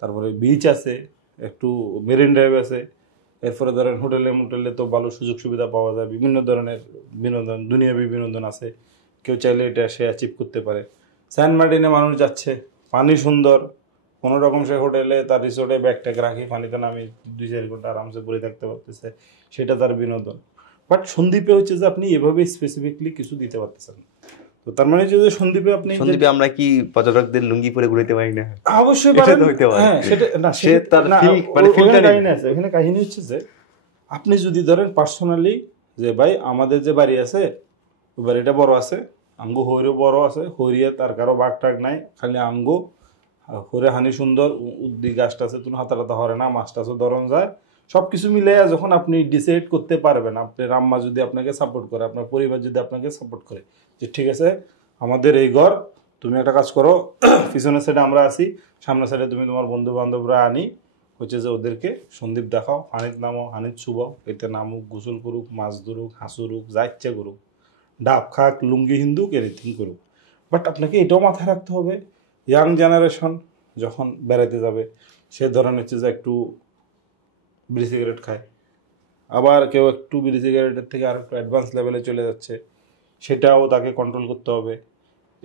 তারপরে বিচ আছে, একটু মেরিন ড্রাইভ আছে, এরপরে ধরেন হোটেলে মোটেলে তো ভালো সুযোগ সুবিধা পাওয়া যায়, বিভিন্ন ধরনের বিনোদন, দুনিয়াবি বিনোদন আছে, কেউ চাইলে এটা সে অ্যাচিভ করতে পারে। সেন্ট মার্টিনে মানুষ যাচ্ছে, পানি সুন্দর, কোনো রকম সে হোটেলে তার রিসোর্টে ব্যাগ ট্যাগ রাখি, পানিতে নামি 2-4 ঘন্টা আরামসে পড়ে থাকতে পারতেছে, সেটা তার বিনোদন। বাট সন্দ্বীপে হচ্ছে যে আপনি এভাবে স্পেসিফিকলি কিছু দিতে পারতেছেন। তো তার মানে হচ্ছে যে সন্দ্বীপে আপনি সন্দীপে আমরা কি পর্যটকদের লুঙ্গি পরে ঘুরাইতে পারি না? অবশ্যই এটা পারেন। তো হইতে পারে। হ্যাঁ, সেটা না, সে তার না, feel মানে ওখানে filter কাহিনী আছে, ওখানে কাহিনী হচ্ছে যে আপনি যদি ধরেন পার্সোনালি যে ভাই আমাদের যে বাড়ি আছে ওই বাড়িটা বড় আছে, আঙ্গু হইরও বড় আছে, হইরিয়ে তার কারো বাঘ টাগ নাই, খালি আঙ্গু হরে হানি সুন্দর, উদ্দি গাছটা আছে, তুমি হাতা টাতা হরে না, মাছটা আছে ধরন যায়, সব কিছু মিলে যখন আপনি ডিসাইড করতে পারবেন, আপনার আম্মা যদি আপনাকে সাপোর্ট করে, আপনার পরিবার যদি আপনাকে সাপোর্ট করে যে ঠিক আছে আমাদের এই ঘর, তুমি একটা কাজ করো, পিছনের সাইডে আমরা আছি, সামনের সাইডে তুমি তোমার বন্ধু বান্ধবরা আনি, হচ্ছে যে ওদেরকে সন্দীপ দেখাও, হানিত নামো, হানিত ছুবাও, এতে নামুক, গোসল করুক, মাছ ধরুক, হাঁসুরুক, যা ইচ্ছা করুক, ডাব খাক, লুঙ্গি হিন্দুক, এরিথিং করুক। বাট আপনাকে এটাও মাথায় রাখতে হবে, ইয়াং জেনারেশন যখন বেড়াতে যাবে সে ধরেন হচ্ছে যে একটু বিড়ি সিগারেট খায়, আবার কেউ একটু বিড়ি সিগারেটের থেকে আর একটু অ্যাডভান্স লেভেলে চলে যাচ্ছে, সেটাও তাকে কন্ট্রোল করতে হবে।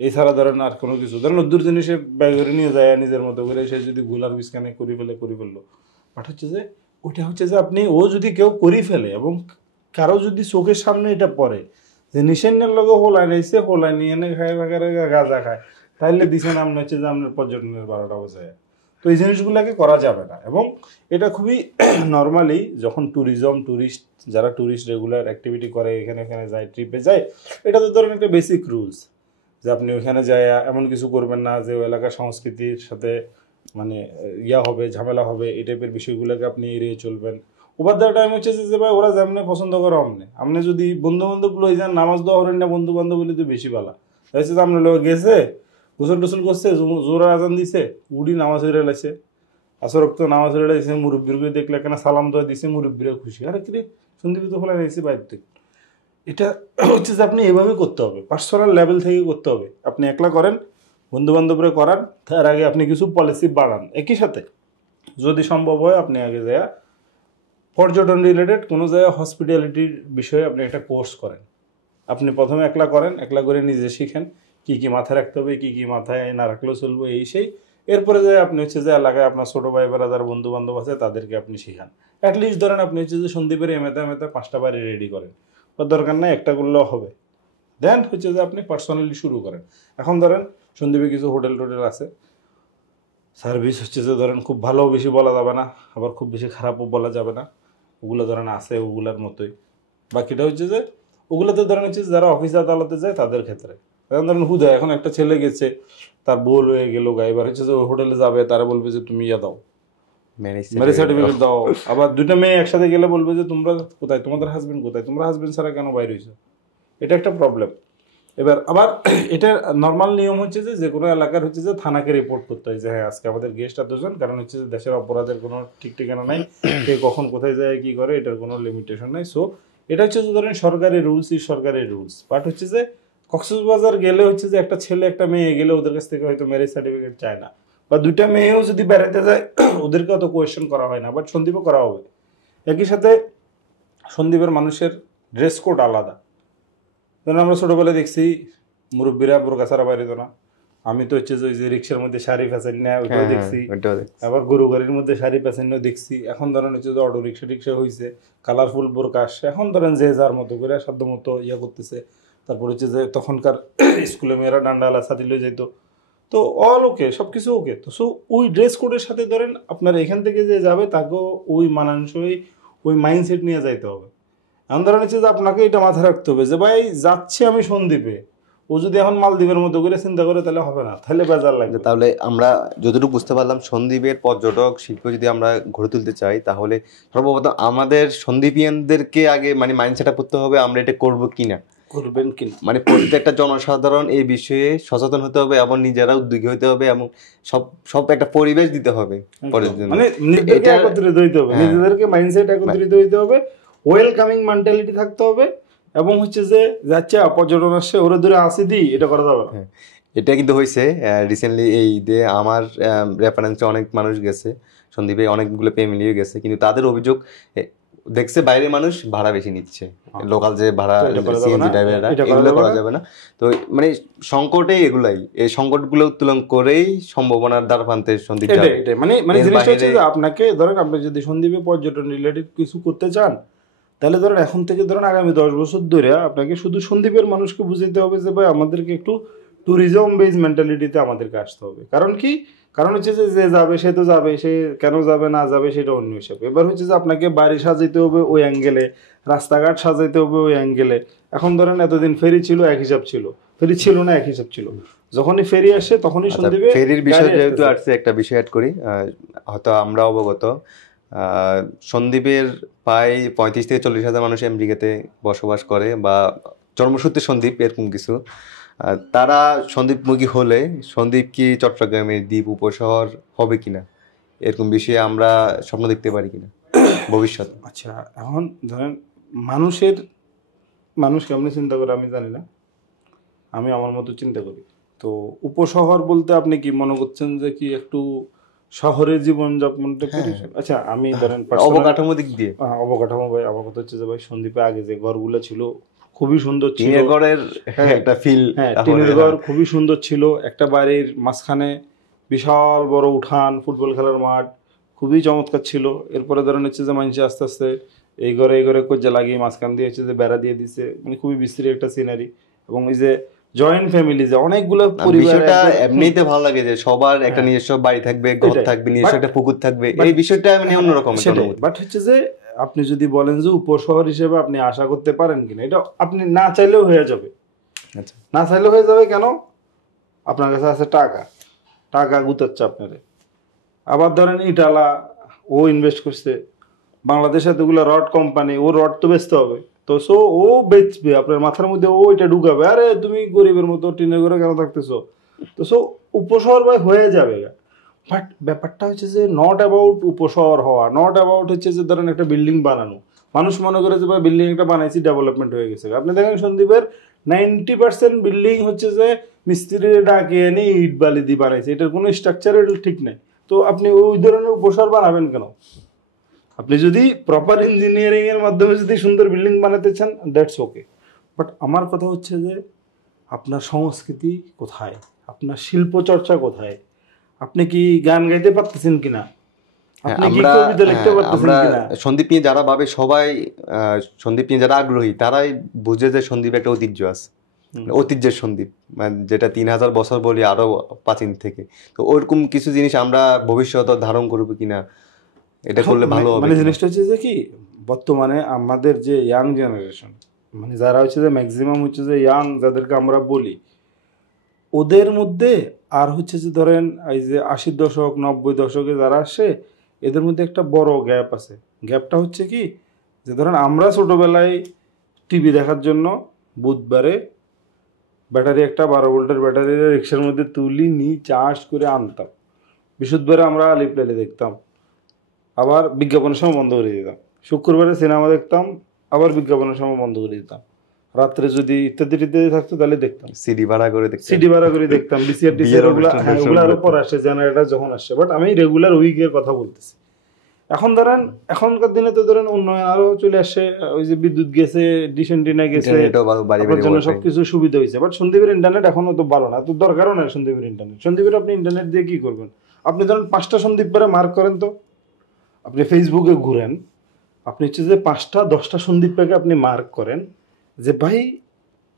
এছাড়া ধরেন আর কোনো কিছু ধরেন দূর জিনিসে ব্যাগ ধরে নিয়ে যায় নিজের মতো করে, সে যদি গুলার বিস্কানে করে ফেললো, বাট হচ্ছে যে ওইটা হচ্ছে যে আপনি ও যদি কেউ করে ফেলে এবং কারো যদি চোখের সামনে এটা পড়ে যে নিশানের লগে হোলাই নিয়েছে, হোলাই নিয়ে এনে খায়, গাঁজা খায়, তাইলে দিচ্ছেন আপনি হচ্ছে যে আপনার পর্যটনের 12টা বাজায়। তো এই জিনিসগুলোকে করা যাবে না, এবং এটা খুবই নর্মালি যখন টুরিস্ট যারা টুরিস্ট রেগুলার অ্যাক্টিভিটি করে, এখানে এখানে যায়, ট্রিপে যায়, এটা তো ধরেন একটা বেসিক রুলস যে আপনি ওইখানে যায় এমন কিছু করবেন না যে ওই এলাকার সংস্কৃতির সাথে মানে হবে, ঝামেলা হবে, এই টাইপের বিষয়গুলোকে আপনি এড়িয়ে চলবেন। ওভার দ্য টাইম হচ্ছে যে ভাই ওরা যেমনি পছন্দ করে অমনে, আপনি যদি বন্ধু বান্ধব লই যান, নামাজ দেওয়া হরেন না, বন্ধু বান্ধব বলে তো বেশি ভালো হয়েছে যে আপনার লোক গেছে, গোসল টোসল করছে, জোর আজান দিছে, উড়ি নামাজ হয়ে লাগছে, আসরক্ত নামাজ হয়ে লাগছে, মুরব্বীর দেখলে কেন সালাম দেওয়া দিছে, মুরব্বীরা খুশি, আরে কি সন্দীপ তো খোলা নিয়েছে বাইর থেকে। এটা হচ্ছে যে আপনি এভাবে করতে হবে, পার্সোনাল লেভেল থেকে করতে হবে। আপনি একলা করেন, বন্ধু বান্ধবরা করান, তার আগে আপনি কিছু পলিসি বাড়ান। একই সাথে যদি সম্ভব হয় আপনি আগে যায় পর্যটন রিলেটেড কোনো জায়গায় হসপিটালিটির বিষয়ে আপনি একটা কোর্স করেন। আপনি প্রথমে একলা করেন, একলা করে নিজে শিখেন কী কী মাথায় রাখতে হবে, কী কী মাথায় না রাখলেও চলবে, এই সেই। এরপরে যায় আপনি হচ্ছে যে এলাকায় আপনার ছোটো ভাই যারা বন্ধু বান্ধব আছে তাদেরকে আপনি শিখান। অ্যাটলিস্ট ধরেন আপনি হচ্ছে যে সন্দীপের এমেতে 5টা বাড়ি রেডি করেন, বা দরকার নাই একটা করলেও হবে। দেন হচ্ছে যে আপনি পার্সোনালি শুরু করেন। এখন ধরেন সন্দীপে কিছু হোটেল টোটেল আছে, সার্ভিস হচ্ছে যে ধরেন খুব ভালোও বেশি বলা যাবে না, আবার খুব বেশি খারাপও বলা যাবে না, ওগুলো ধরেন আছে ওগুলার মতোই। বাকিটা হচ্ছে যে ওগুলোতে ধরেন হচ্ছে যারা অফিস আদালতে যায় তাদের ক্ষেত্রে। এখন ধরেন হুদায় এখন একটা ছেলে গেছে, তার বউ হয়ে গেল গা, এবার হচ্ছে যে হোটেলে যাবে, তারা বলবে যে তুমি ইয়া দাও, ম্যারেজ সার্টিফিকেট দাও। আবার দুইটা মেয়ে একসাথে গেলে বলবে যে তোমরা কোথায়, তোমাদের হাজবেন্ড কোথায়, তোমরা হাজবেন্ড ছাড়া কেন বাইরে হয়েছো। এটা একটা প্রবলেম। এবার আবার এটা নর্মাল নিয়ম হচ্ছে যে কোনো এলাকার হচ্ছে যে থানাকে রিপোর্ট করতে হয় যে হ্যাঁ আজকে আমাদের গেস্ট এতজন, কারণ হচ্ছে যে দেশের অপরাধের কোনো ঠিক ঠিকানা নাই, কে কখন কোথায় যায় কি করে এটার কোনো লিমিটেশন নাই। সো এটা হচ্ছে যে ধরেন সরকারি রুলস, সরকারি রুলস। বাট হচ্ছে যে কক্সবাজার গেলে হচ্ছে যে একটা ছেলে একটা মেয়ে গেলে ওদের কাছ থেকে হয়তো ম্যারেজ সার্টিফিকেট চায় না, বা দুইটা মেয়েও যদি বেড়াতে যায় ওদেরকে অত কোয়েশ্চেন করা হয় না, বাট সন্দীপও করা হবে। একই সাথে সন্দীপের মানুষের ড্রেস কোড আলাদা। ধরেন আমরা ছোটোবেলায় দেখছি মুরব্বীরা বোরকা ছাড়া বাইরে তো না। আমি তো হচ্ছে যে ওই যে রিক্সার মধ্যে শাড়ি ফ্যাশন নেয় ওইটাও দেখছি, আবার গরু গাড়ির মধ্যে শাড়ি ফ্যাশনও দেখছি। এখন ধরেন হচ্ছে যে অটো রিক্সা টিক্সা হয়েছে, কালারফুল বোরকা আসছে। এখন ধরেন যে যার মতো করে সাধ্য মতো ইয়া করতেছে। তারপর হচ্ছে যে তখনকার স্কুলে মেয়েরা ডান্ডালা ছাতি লয়ে যেত, তো অল ওকে, সব কিছু ওকে। তো সো ওই ড্রেস কোডের সাথে ধরেন আপনার এখান থেকে যে যাবে তাকেও ওই মানানসই ওই মাইন্ডসেট নিয়ে যাইতে হবে। এমন ধরেন হচ্ছে যে আপনাকে এটা মাথায় রাখতে হবে যে ভাই যাচ্ছি আমি সন্দ্বীপে, ও যদি এখন মালদ্বীপের মতো করে চিন্তা করে তাহলে হবে না, তাহলে বেজার লাগবে। তাহলে আমরা যতটুকু বুঝতে পারলাম, সন্দ্বীপের পর্যটক শিল্প যদি আমরা গড়ে তুলতে চাই, তাহলে সর্বপ্রথম আমাদের সন্দ্বীপিয়ানদেরকে আগে মানে মাইন্ড সেট আপ করতে হবে আমরা এটা করবো কিনা, করবেন কিনা, মানে প্রত্যেকটা জনসাধারণ এই বিষয়ে সচেতন হতে হবে এবং নিজেরা উদ্যোগী হতে হবে এবং সব সব একটা পরিবেশ দিতে হবে পরের জন্য। মানে নিজেদেরকে একত্রিত হইতে হবে, নিজেদেরকে মাইন্ডসেট একত্রিত হইতে হবে, ওয়েলকামিং মেন্টালিটি থাকতে হবে। এবং হচ্ছে যে যাচ্ছে পর্যটন আসছে ওরা দূরে আসি দিই, এটা করা যাবে না। এটা কিন্তু হয়েছে রিসেন্টলি এই ঈদে আমার রেফারেন্সে অনেক মানুষ গেছে সন্দ্বীপে, অনেকগুলো ফ্যামিলিও গেছে, কিন্তু তাদের অভিযোগ দেখছে বাইরে মানুষ ভাড়া বেশি নিচ্ছে, লোকাল যে ভাড়া সিএনজি ড্রাইভাররা, এগুলো করা যাবে না। তো মানে সংকটে এগুলাই, এই সংকটগুলো উত্তোলন করেই সম্ভাবনার দ্বার প্রান্তে সন্দ্বীপ যাবে। মানে জিনিসটা হচ্ছে যে আপনাকে ধরেন আপনি যদি সন্দ্বীপে পর্যটন রিলেটেড কিছু করতে চান, তাহলে ধরেন এখন থেকে ধরেন আগামী 10 বছর ধরে আপনাকে শুধু সন্দ্বীপের মানুষকে বুঝাইতে হবে যে ভাই আমাদেরকে একটু ট্যুরিজম বেস মেন্টালিটিতে আমাদেরকে আসতে হবে। কারণ কি, কারণ হচ্ছে যে যে যাবে সে তো যাবে, সে কেন যাবে না যাবে সেটা অন্য হিসাব। এবার হচ্ছে যে আপনাকে বাড়ি সাজাইতে হবে ওই অ্যাঙ্গেলে, রাস্তাঘাট সাজাইতে হবে ওই অ্যাঙ্গেলে। এখন ধরেন এতদিন ফেরি ছিল এক হিসাব ছিল, ফেরি ছিল না এক হিসাব ছিল, যখনই ফেরি আসে তখনই সন্দ্বীপে ফেরির বিষয় যেহেতু আসছে একটা বিষয় অ্যাড করি, হয়তো আমরা অবগত সন্দ্বীপের প্রায় 35 থেকে 40 হাজার মানুষ আমেরিকাতে বসবাস করে বা জন্মসূত্রে সন্দ্বীপ এরকম কিছু। তারা সন্দ্বীপমুখী হলে সন্দ্বীপ কি চট্টগ্রামের দ্বীপ উপশহর হবে কিনা, এরকম বিষয়ে আমরা স্বপ্ন দেখতে পারি কিনা ভবিষ্যতে। আচ্ছা এখন ধরেন মানুষ কেমন চিন্তা করে আমি জানি না, আমি আমার মতো চিন্তা করি। তো উপশহর বলতে আপনি কি মনে করছেন যে কি একটু শহরের জীবনযাপনটা? আচ্ছা আমি ধরেন অবকাঠামো দিক দিয়ে, অবকাঠামো ভাই আমার কথা হচ্ছে যে ভাই সন্দ্বীপে আগে যে ঘরগুলো ছিল খুবই সুন্দর ছিল, টিনের ঘরের একটা ফিল, টিনের ঘর খুবই সুন্দর ছিল, একটা বাড়ির মাঝখানে বিশাল বড় উঠান, ফুটবল খেলার মাঠ, খুবই চমৎকার ছিল। এরপরে ধরেন হচ্ছে যে মানুষ আস্তে আস্তে এই ঘরে কজ্জা লাগিয়ে মাঝখান দিয়ে হচ্ছে যে বেড়া দিয়ে দিছে, মানে খুবই বিস্তৃত একটা সিনারি। এবং এই যে জয়েন্ট ফ্যামিলি, যে অনেকগুলো পরিবার, এমনিতে ভালো লাগে যে সবার একটা নিজস্ব বাড়ি থাকবে, ঘর থাকবে, নিজস্ব একটা পুকুর থাকবে, এই বিষয়টা মানে অন্যরকম। বাট হচ্ছে যে আপনি যদি বলেন যে উপশহর হিসেবে আপনি আশা করতে পারেন কিনা, এটা আপনি না চাইলেও হয়ে যাবে। আচ্ছা না চাইলেও হয়ে যাবে কেন? আপনার কাছে আছে টাকা গুতাচ্ছে আপনারে। আবার ধরেন ইটালা ও ইনভেস্ট করছে, বাংলাদেশে এতগুলো রড কোম্পানি, ও রড তো বেচতে হবে, তো সো ও বেচবে, আপনার মাথার মধ্যে ও এটা ঢুকাবে, আরে তুমি গরিবের মতো টিনের ঘরে কেন থাকতেছো। তো সো উপশহর ভাই হয়ে যাবে। বাট ব্যাপারটা হচ্ছে যে নট অ্যাবাউট উপশহর হওয়া, নট অ্যাবাউট হচ্ছে যে ধরেন একটা বিল্ডিং বানানো। মানুষ মনে করে যে ভাই বিল্ডিং একটা বানাইছি ডেভেলপমেন্ট হয়ে গেছে। আপনি দেখেন সন্দ্বীপের 90% বিল্ডিং হচ্ছে যে মিস্ত্রি ডাকে এনে ইট বালি দিয়ে বানাইছে, এটার কোনো স্ট্রাকচারের ঠিক নেই। তো আপনি ওই ধরনের উপশহর বানাবেন কেন? আপনি যদি প্রপার ইঞ্জিনিয়ারিং এর মাধ্যমে যদি সুন্দর বিল্ডিং বানাতে চান, দ্যাটস ওকে। বাট আমার কথা হচ্ছে যে আপনার সংস্কৃতি কোথায়, আপনার শিল্প চর্চা কোথায়, আপনি কি গান গাইতে পারতেছেন কিনা, আপনি কি কবিতা লিখতে পারতেছেন কিনা? সন্দ্বীপ নিয়ে যারা ভাবে সবাই, সন্দ্বীপ নিয়ে যারা আগ্রহী তারাই বুঝে যে সন্দ্বীপ একটা ঐতিহ্য আছে, ঐতিহ্যের সন্দ্বীপ, মানে যেটা 3000 বছর বলি আরো প্রাচীন থেকে। তো ওরকম কিছু জিনিস আমরা ভবিষ্যতে ধারণ করবো কিনা, এটা করলে ভালো হবে। মানে জিনিসটা হচ্ছে যে কি বর্তমানে আমাদের যে ইয়াং জেনারেশন, মানে যারা হচ্ছে যে ম্যাক্সিমাম হচ্ছে যে ইয়াং যাদেরকে আমরা বলি, ওদের মধ্যে আর হচ্ছে যে ধরেন এই যে 80 দশক 90 দশকে যারা আসে, এদের মধ্যে একটা বড় গ্যাপ আছে। গ্যাপটা হচ্ছে কি, যে ধরেন আমরা ছোটবেলায় টিভি দেখার জন্য বুধবারে ব্যাটারি, একটা 12 ভোল্টের ব্যাটারি রিক্সার মধ্যে তুলি নিয়ে চার্জ করে আনতাম। বৃহস্পতিবারে আমরা আলিপ লাইলে দেখতাম, আবার বিজ্ঞাপনের সময় বন্ধ করে দিতাম। শুক্রবারে সিনেমা দেখতাম, আবার বিজ্ঞাপনের সময় বন্ধ করে দিতাম। রাত্রে যদি ইত্যাদি ইত্যাদি থাকতো তাহলে দেখতাম, সিডি ভাড়া করে দেখতে, সিডি ভাড়া করে দেখতাম, বিসিআর টিসিআর ওগুলো, হ্যাঁ ওগুলো আরো পর আসে, জেনারেটর যখন আসছে। বাট আমি রেগুলার উইকের কথা বলতেছি। এখন ধরেন এখনকার দিনে তো ধরেন উন্নয়ন আরো চলে আসছে, ওই যে বিদ্যুৎ গেছে, ডিশ এন্টিনা গেছে, আপনার জন্য সবকিছু সুবিধা হয়েছে। বাট সন্দীপের ইন্টারনেট এখনো তো ভালো না, তো দরকারও নাই সন্দীপের ইন্টারনেট। সন্দীপের আপনি ইন্টারনেট দিয়ে কি করবেন? আপনি ধরেন 5টা সন্দীপ পরে মার্ক করেন, তো আপনি ফেসবুকে ঘুরেন, আপনি হচ্ছে যে 5টা 10টা সন্দীপ পেকে আপনি মার্ক করেন যে ভাই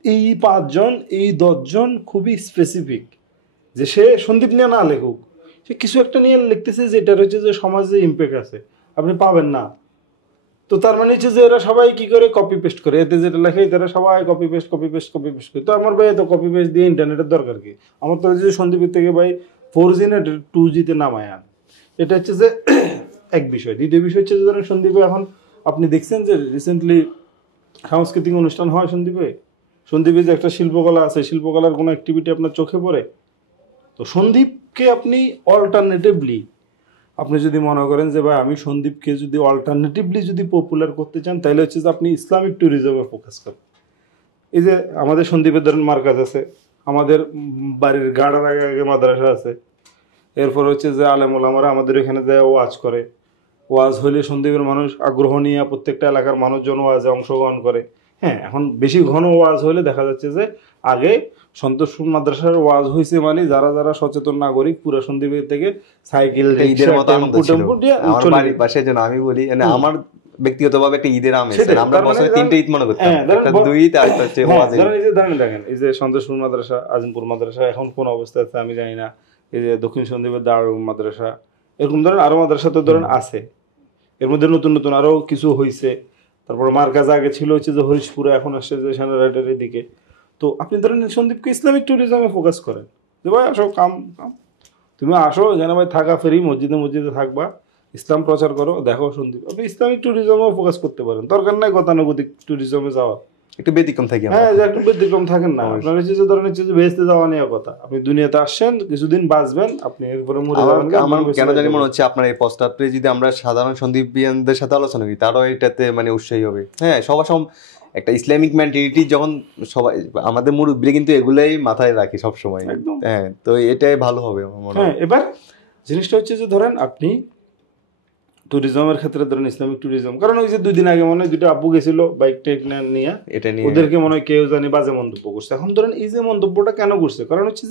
এই 5 জন এই 10 জন খুবই স্পেসিফিক, যে সে সন্দীপ নিয়ে না লেখুক, সে কিছু একটা নিয়ে লিখতেছে যেটার হচ্ছে যে সমাজে ইম্প্যাক্ট আছে, আপনি পাবেন না। তো তার মানে হচ্ছে যে এরা সবাই কি করে কপি পেস্ট করে, এতে যেটা লেখে তারা সবাই কপি পেস্ট করে। তো আমার ভাই এত কপি পেস্ট দিয়ে ইন্টারনেটের দরকার কি? আমার তো হচ্ছে সন্দীপের থেকে ভাই 4G না 2G-তে নামায় আন। এটা হচ্ছে যে এক বিষয়। দ্বিতীয় বিষয় হচ্ছে যে ধরেন সন্দীপে এখন আপনি দেখছেন যে রিসেন্টলি সাংস্কৃতিক অনুষ্ঠান হয় সন্দীপে। সন্দীপে যে একটা শিল্পকলা আছে, শিল্পকলার কোনো অ্যাক্টিভিটি আপনার চোখে পড়ে, তো সন্দীপকে আপনি অল্টারনেটিভলি, আপনি যদি মনে করেন যে ভাই আমি সন্দীপকে যদি অল্টারনেটিভলি যদি পপুলার করতে চান, তাহলে হচ্ছে যে আপনি ইসলামিক ট্যুরিজমে ফোকাস করেন। এই যে আমাদের সন্দীপের ধরেন মার্কাজ আছে, আমাদের বাড়ির গাড়ার আগে আগে মাদ্রাসা আছে, এরপর হচ্ছে যে আলেম ওলামারা আমাদের এখানে যায় ওয়াজ করে। ওয়াজ হইলে সন্দীপের মানুষ আগ্রহ নিয়ে প্রত্যেকটা এলাকার মানুষজন ওয়াজে অংশগ্রহণ করে। হ্যাঁ, এখন বেশি ঘন ওয়াজ হইলে দেখা যাচ্ছে যে আগে সন্তোষপুর মাদ্রাসার ওয়াজ হয়েছে মানে যারা যারা সচেতন নাগরিক পুরো সন্দীপের থেকে সাইকেল, ঈদের মতো আনন্দ ছিল। আমার চলে বাড়ির পাশে যেন আমি বলি, মানে আমার ব্যক্তিগতভাবে একটা ঈদের আমেজ, আমরা বছরে 3টে ঈদ মনে করতাম, একটা 2 ঈদ আর একটা হচ্ছে ওয়াজ। ধরেন এই যে দেখেন এই যে সন্তোষপুর মাদ্রাসা, আজিমপুর মাদ্রাসা এখন কোন অবস্থায় আছে আমি জানি না, এই যে দক্ষিণ সন্দীপের দারুল মাদ্রাসা, এরকম ধরেন আরো মাদ্রাসা তো ধরেন আছে, এর মধ্যে নতুন নতুন আরো কিছু হয়েছে। তারপর মার্কাজ আগে ছিল হচ্ছে যে হরিশপুরে, এখন আসছে যে সেনারাইটের দিকে। তো আপনি ধরেন সন্দীপকে ইসলামিক ট্যুরিজমে ফোকাস করেন, যে ভাই আসো, কাম তুমি আসো এখানে ভাই, থাকা ফেরি মসজিদে মসজিদে থাকবা, ইসলাম প্রচার করো, দেখো সন্দীপ। আপনি ইসলামিক ট্যুরিজমেও ফোকাস করতে পারেন, দরকার নাই গতানুগতিক ট্যুরিজমে যাওয়া, একটু ব্যতিক্রম থাকি। হ্যাঁ, একটু ব্যতিক্রম থাকেন না। আপনার হচ্ছে যে ধরেন হচ্ছে যে বেহেশতে যাওয়া নিয়ে কথা, আপনি দুনিয়াতে আসছেন, কিছুদিন বাঁচবেন, আপনি এরপরে মরে যাবেন। আমার কেন জানি মনে হচ্ছে আপনার এই প্রস্তাবটি যদি আমরা সাধারণ সন্দীপিয়ানদের সাথে আলোচনা করি, তারাও এটাতে মানে উৎসাহী হবে। হ্যাঁ, সবার একটা ইসলামিক মেন্টালিটি যখন সবাই, আমাদের মুরব্বী কিন্তু এগুলাই মাথায় রাখি সবসময়। হ্যাঁ, তো এটাই ভালো হবে আমার মনে হয়। এবার জিনিসটা হচ্ছে যে ধরেন আপনি ট্যুরিজমের ক্ষেত্রে ধরেন ইসলামিক ট্যুরিজম, কারণ ওই যে 2 দিন আগে মনে হয় 2টা আপু গেছিল বাইক টেক নিয়ে, এটা নিয়ে ওদেরকে মনে হয় কেউ জানি বাজে মন্তব্য করছে। এখন ধরেন এই যে মন্তব্যটা কেন করছে, কারণ হচ্ছে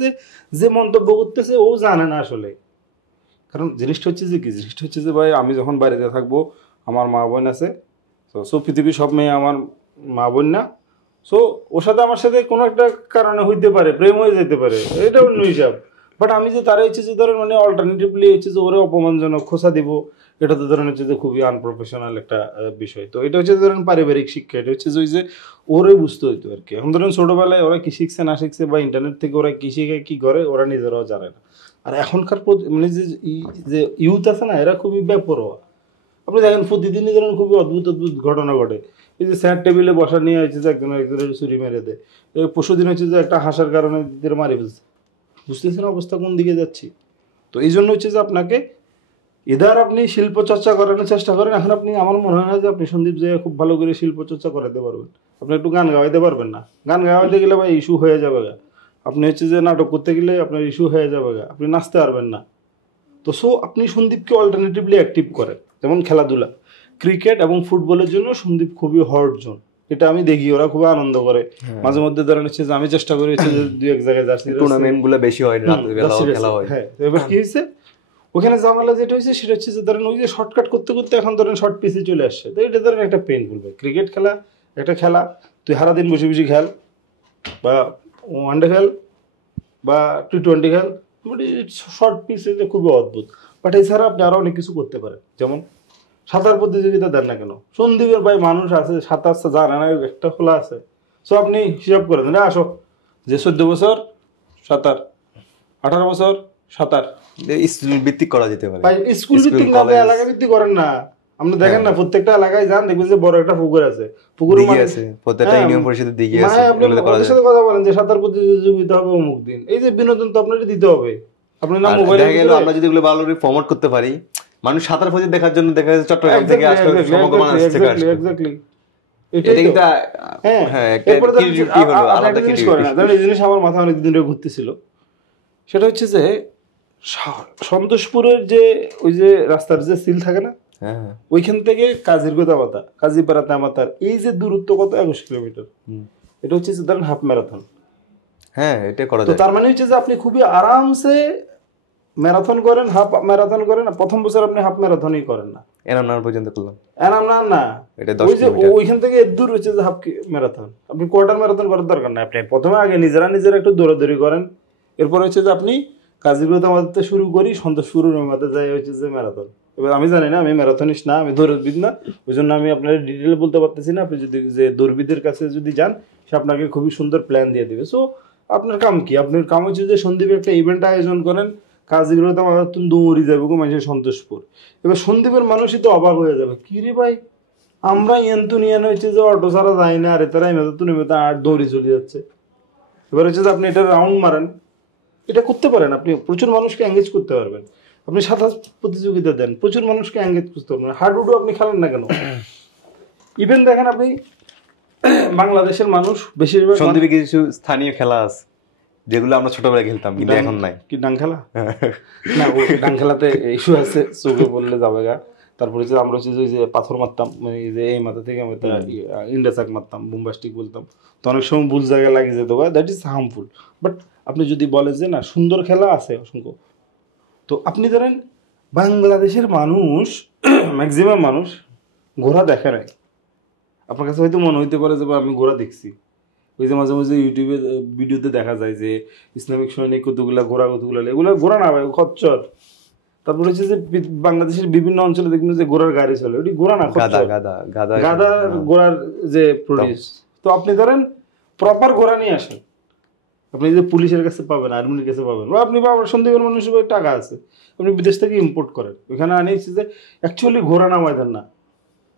যে মন্তব্য করতেছে ও জানে না আসলে। কারণ জিনিসটা হচ্ছে যে কি, জিনিসটা হচ্ছে যে ভাই আমি যখন বাড়িতে থাকবো, আমার মা বোন আছে, সো পৃথিবীর সব মেয়ে আমার মা বোন না, সো ওর সাথে আমার সাথে কোনো একটা কারণে হইতে পারে, প্রেম হয়ে যেতে পারে, এটা অন্য হিসাব। বাট আমি যে তারা হচ্ছে যে ধরেন মানে অল্টারনেটিভলি হচ্ছে যে ওরে অপমানজনক খোঁচা দিব, এটা তো ধরেন হচ্ছে যে খুবই আনপ্রফেশনাল একটা বিষয়। তো এটা হচ্ছে ধরেন পারিবারিক শিক্ষা, এটা হচ্ছে যে ওই যে ওরে বুঝতে হইতো আর কি। এখন ধরেন ছোটবেলায় ওরা কি শিখছে না শিখছে, বা ইন্টারনেট থেকে ওরা কি শিখে কি করে, ওরা নিজেরাও জানে না। আর এখনকার মানে যে ইউথ আছে না, এরা খুবই বেপরোয়া। আপনি দেখেন প্রতিদিনই ধরেন খুবই অদ্ভুত অদ্ভুত ঘটনা ঘটে। এই যে স্যার টেবিলে বসা নিয়ে হচ্ছে যে একজনের চুরি মেরে দেয়, পরশুদিন হচ্ছে যে একটা হাসার কারণে মারি ফেলছে। বুঝতেছেন অবস্থা কোন দিকে যাচ্ছি? তো এই জন্য হচ্ছে যে আপনাকে এদার আপনি শিল্প চর্চা করানোর চেষ্টা করেন। এখন আপনি, আমার মনে হয় না যে আপনি সন্দীপ যে খুব ভালো করে শিল্প চর্চা করাতে পারবেন। আপনি একটু গান গাওয়াইতে পারবেন না, গান গাওয়াইতে গেলে ভাই ইস্যু হয়ে যাবে গা। আপনি হচ্ছে যে নাটক করতে গেলে আপনার ইস্যু হয়ে যাবে গা, আপনি নাচতে পারবেন না। তো সো আপনি সন্দীপকে অল্টারনেটিভলি অ্যাক্টিভ করেন, যেমন খেলাধুলা, ক্রিকেট এবং ফুটবলের জন্য সন্দীপ খুবই হট জোন। এটা আমি দেখি, ওরা খুব আনন্দ করে। মাঝে মধ্যে ধরেন হচ্ছে যে আমি চেষ্টা করি হচ্ছে যে 2-1 জায়গায় যাচ্ছি, টুর্নামেন্ট গুলো বেশি হয়, রাতের বেলা খেলা হয়। হ্যাঁ, এবার কি হয়েছে ওখানে ঝামেলা যেটা হয়েছে সেটা হচ্ছে যে ধরেন ওই যে শর্টকাট করতে করতে এখন ধরেন শর্ট পিসে চলে আসছে। তো এটা ধরেন একটা পেইনফুল ভাই। ক্রিকেট খেলা একটা খেলা, তুই সারাদিন বসে বসে খেল, বা ওয়ানডে খেল, বা T20 খেল, বাট শর্ট পিসে যে খুবই অদ্ভুত। বাট এছাড়া আপনি আরও অনেক কিছু করতে পারেন, যেমন সাঁতার প্রতিযোগিতা দেন না কেন? সন্দীপের ভাই মানুষ আছে সাঁতার জানে না, একটা খোলা আছে। সো আপনি হিসাব করে দেন, আসো যে 14 বছর সাঁতার, 18 বছর সাঁতার। স্কুল ভিত্তিক করা যেতে পারে। ভাই স্কুল ভিত্তিক না, আপনি এলাকা ভিত্তিক করেন না। আপনি দেখেন না প্রত্যেকটা এলাকায় যান, দেখবেন যে বড় একটা পুকুর আছে, পুকুরের মানে আছে প্রত্যেকটা ইউনিয়ন পরিষদের দিকে আছে, আপনি ওদের সাথে কথা বলেন যে সাঁতার প্রতিযোগিতা হবে অমুক দিন। এই যে বিনোদন তো আপনাকে দিতে হবে। আপনি না মোবাইলে দেখা গেল আমরা যদি এগুলো ভালো করে প্রমোট করতে পারি, মানুষ সাঁতার প্রতিযোগিতা দেখার জন্য দেখা যাচ্ছে চট্টগ্রাম থেকে আসলে সমগ্র থেকে আসে। এক্স্যাক্টলি এটা কিন্তু হ্যাঁ একটা কি হলো আলাদা কি এই জিনিস আমার মাথা অনেক দিন ধরে ঘুরতেছিল। সেটা হচ্ছে যে সন্তোষপুরের যে ওই যে রাস্তার যে সিল থাকে না, ওইখান থেকে কাজিরগোদাবাতা, কাজীপাড়া তামাতার এই যে দূরত্ব কত, 21 কিলোমিটার। এটা হচ্ছে যে ধরেন হাফ ম্যারাথন। হ্যাঁ, এটা করা তো যায়। তার মানে হচ্ছে যে আপনি খুবই আরামসে ম্যারাথন করেন, হাফ ম্যারাথন করেন। প্রথম বছর আপনি হাফ ম্যারাথনই করেন না, এনাম না পর্যন্ত করলাম, এনাম না এটা 10 ওই যে কিলোমিটার। ওইখান থেকে দূর হচ্ছে যে হাফ ম্যারাথন। আপনি কোয়ার্টার ম্যারাথন করার দরকার নাই। আপনি প্রথমে আগে নিজেরা একটু দৌড়াদৌড়ি করেন, এরপর হচ্ছে যে আপনি কাজীগুলোতে শুরু করি, সন্তোষপুরের মধ্যে যাই হচ্ছে যে ম্যারাথন। এবার আমি জানি না, আমি ম্যারাথনিস্ট না, আমি দৌড়বিদ না, ওই জন্য আমি আপনার ডিটেল বলতে পারতেছি না। আপনি যদি যে দৌড়বিদের কাছে যদি যান, সে আপনাকে খুবই সুন্দর প্ল্যান দিয়ে দেবে। সো আপনার কাম কি? আপনার কাম হচ্ছে যে সন্দীপে একটা ইভেন্ট আয়োজন করেন, কাজীগুলোতে আমাদের তুমি দৌড়ি যাবে গো মানুষের সন্তোষপুর। এবার সন্দীপের মানুষই তো অবাক হয়ে যাবে, কি রে ভাই আমরা এন্তুনিয়ান হচ্ছে যে অটো ছাড়া যাই না, আরে তারা এমনি তুমি আর দৌড়ি চলে যাচ্ছে। এবার হচ্ছে যে আপনি এটা রাউন্ড মারেন, এটা করতে পারেন, আপনি প্রচুর মানুষকে এঙ্গেজ করতে পারবেন। আপনি সাঁতার প্রতিযোগিতা দেন, প্রচুর মানুষকে এঙ্গেজ করতে পারবেন। হাডুডু আপনি খেলেন না কেন? ইভেন দেখেন আপনি বাংলাদেশের মানুষ বেশিরভাগ সন্দীপে কিছু স্থানীয় খেলা আছে যেগুলো আমরা ছোটবেলায় খেলতাম, কিন্তু এখন নাই। কি ডাং খেলা? না, ওই ডাং খেলাতে ইস্যু আছে, চোখে পড়লে যাবে গা। তারপরে হচ্ছে আমরা হচ্ছে যে পাথর মারতাম, মানে যে এই মাথা থেকে আমি ইন্ডা চাক মারতাম, বুম্বাস্টিক বলতাম, তো অনেক সময় ভুল জায়গায় লাগে যেত, দ্যাট ইজ হার্মফুল। বাট আপনি যদি বলেন যে না সুন্দর খেলা আছে অসংখ্য, তো আপনি ধরেন বাংলাদেশের মানুষ ম্যাক্সিমাম মানুষ ঘোড়া দেখে নাই। আপনার কাছে হয়তো মনে হইতে পারে যে আমি ঘোড়া দেখছি, ওই যে মাঝে মাঝে ইউটিউবে ভিডিওতে দেখা যায় যে ইসলামিক সৈনিক কতগুলা ঘোড়া, এগুলো ঘোড়া না ভাই, খচ্চর। তারপরে হচ্ছে যে বাংলাদেশের বিভিন্ন অঞ্চলে দেখবেন যে ঘোড়ার গাড়ি চলে, ওটি ঘোড়া না, গাদা ঘোড়ার যে প্রডিউস। তো আপনি ধরেন প্রপার ঘোড়া নিয়ে আসেন, আপনি যে পুলিশের কাছে পাবেন, আর্মির কাছে পাবেন, বা আপনি পাবেন সন্দেহের মানুষের টাকা আছে, আপনি বিদেশ থেকে ইম্পোর্ট করেন, ওইখানে আনিয়েছে যে অ্যাকচুয়ালি ঘোড়া নামাই দেন না,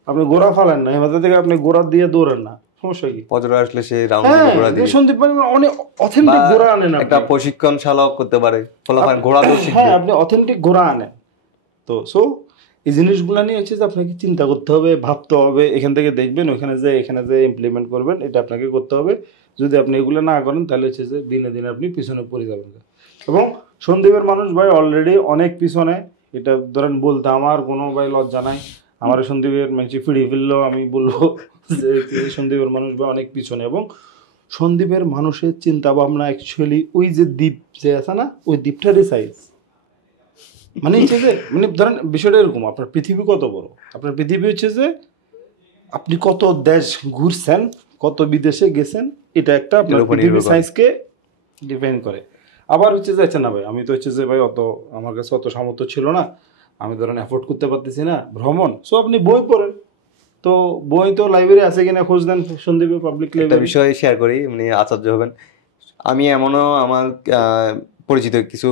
আপনি ঘোড়া ফালেন না, হেমাতা থেকে আপনি ঘোড়া দিয়ে দৌড়ান না, সমস্যা কি? পজরা আসলে সে রাউন্ড ঘোড়া দিয়ে সন্দীপ অনেক অথেন্টিক ঘোড়া আনেন, একটা প্রশিক্ষণশালাও করতে পারে, ফলাফল ঘোড়া দর্শক। হ্যাঁ, আপনি অথেন্টিক ঘোড়া আনেন। তো সো এই জিনিসগুলো নিয়ে হচ্ছে যে আপনাকে চিন্তা করতে হবে, ভাবতে হবে, এখান থেকে দেখবেন, ওইখানে যে এখানে যে ইমপ্লিমেন্ট করবেন, এটা আপনাকে করতে হবে। যদি আপনি এগুলো না করেন তাহলে হচ্ছে যে দিনে দিনে আপনি পিছনে পড়ে যাবেন। এবং সন্দীপের মানুষ ভাই অলরেডি অনেক পিছনে, এটা ধরেন বলতে আমার কোনো ভাই লজ্জা নাই। আমার সন্দীপের মানুষ ফিরে ফেললেও আমি বলবো যে সন্দীপের মানুষ ভাই অনেক পিছনে। এবং সন্দীপের মানুষের চিন্তা ভাবনা অ্যাকচুয়ালি ওই যে দ্বীপ যে আছে না, ওই দ্বীপটারই সাইজ। মানে হচ্ছে যে মানে ধরেন বিষয়টা এরকম, আপনার পৃথিবী কত বড়, আপনার পৃথিবী হচ্ছে যে আপনি কত দেশ ঘুরছেন, কত বিদেশে গেছেন, এটা একটা আপনার পৃথিবীর সাইজকে ডিপেন্ড করে। আবার হচ্ছে যে আচ্ছা না ভাই, আমি তো হচ্ছে যে ভাই অত আমার কাছে অত সামর্থ্য ছিল না, আমি ধরেন অ্যাফোর্ড করতে পারতেছি না ভ্রমণ, সো আপনি বই পড়েন। তো বই তো লাইব্রেরি আছে কিনা খোঁজ দেন, সন্দীপের পাবলিক লাইব্রেরি। একটা বিষয় শেয়ার করি, মানে আচার্য হবেন, আমি এমনও আমার পরিচিত কিছু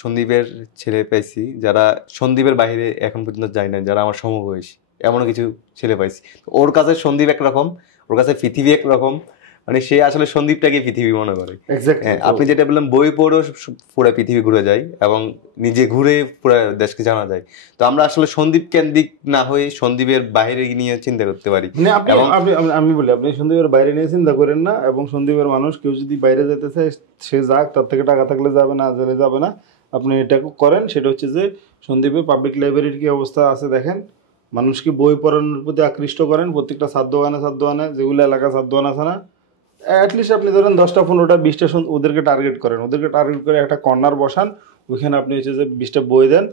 সন্দীপের ছেলে পাইছি যারা সন্দীপের বাইরে এখন পর্যন্ত যায় না, যারা আমার সমবয়সী, এমনও কিছু ছেলে পাইছি। ওর কাছে সন্দীপ একরকম, ওর কাছে পৃথিবী একরকম, মানে সে আসলে সন্দীপটাকে পৃথিবী মনে করে। আপনি যেটা বললেন বই পড়েও পুরো পৃথিবী ঘুরে যায় এবং নিজে ঘুরে পুরো দেশকে জানা যায়। তো আমরা আসলে সন্দীপ কেন্দ্রিক না হয়ে সন্দীপের বাইরে নিয়ে চিন্তা করতে পারি। আমি বলি আপনি সন্দীপের বাইরে নিয়ে চিন্তা করেন না, এবং সন্দীপের মানুষ কেউ যদি বাইরে যেতে চায় সে যাক, তার থেকে টাকা থাকলে যাবে, না গেলে যাবে না। আপনি এটা করেন, সেটা হচ্ছে যে সন্দীপে পাবলিক লাইব্রেরির কি অবস্থা আছে দেখেন, মানুষকে বই পড়ানোর প্রতি আকৃষ্ট করেন। প্রত্যেকটা সাত দোকানে যেগুলো এলাকা সাত দোকান আছে না, অ্যাটলিস্ট আপনি ধরেন 10টা 15টা 20টা ওদেরকে টার্গেট করেন, ওদেরকে টার্গেট করে একটা কর্নার বসান, ওইখানে আপনি হচ্ছে যে 20টা বই দেন।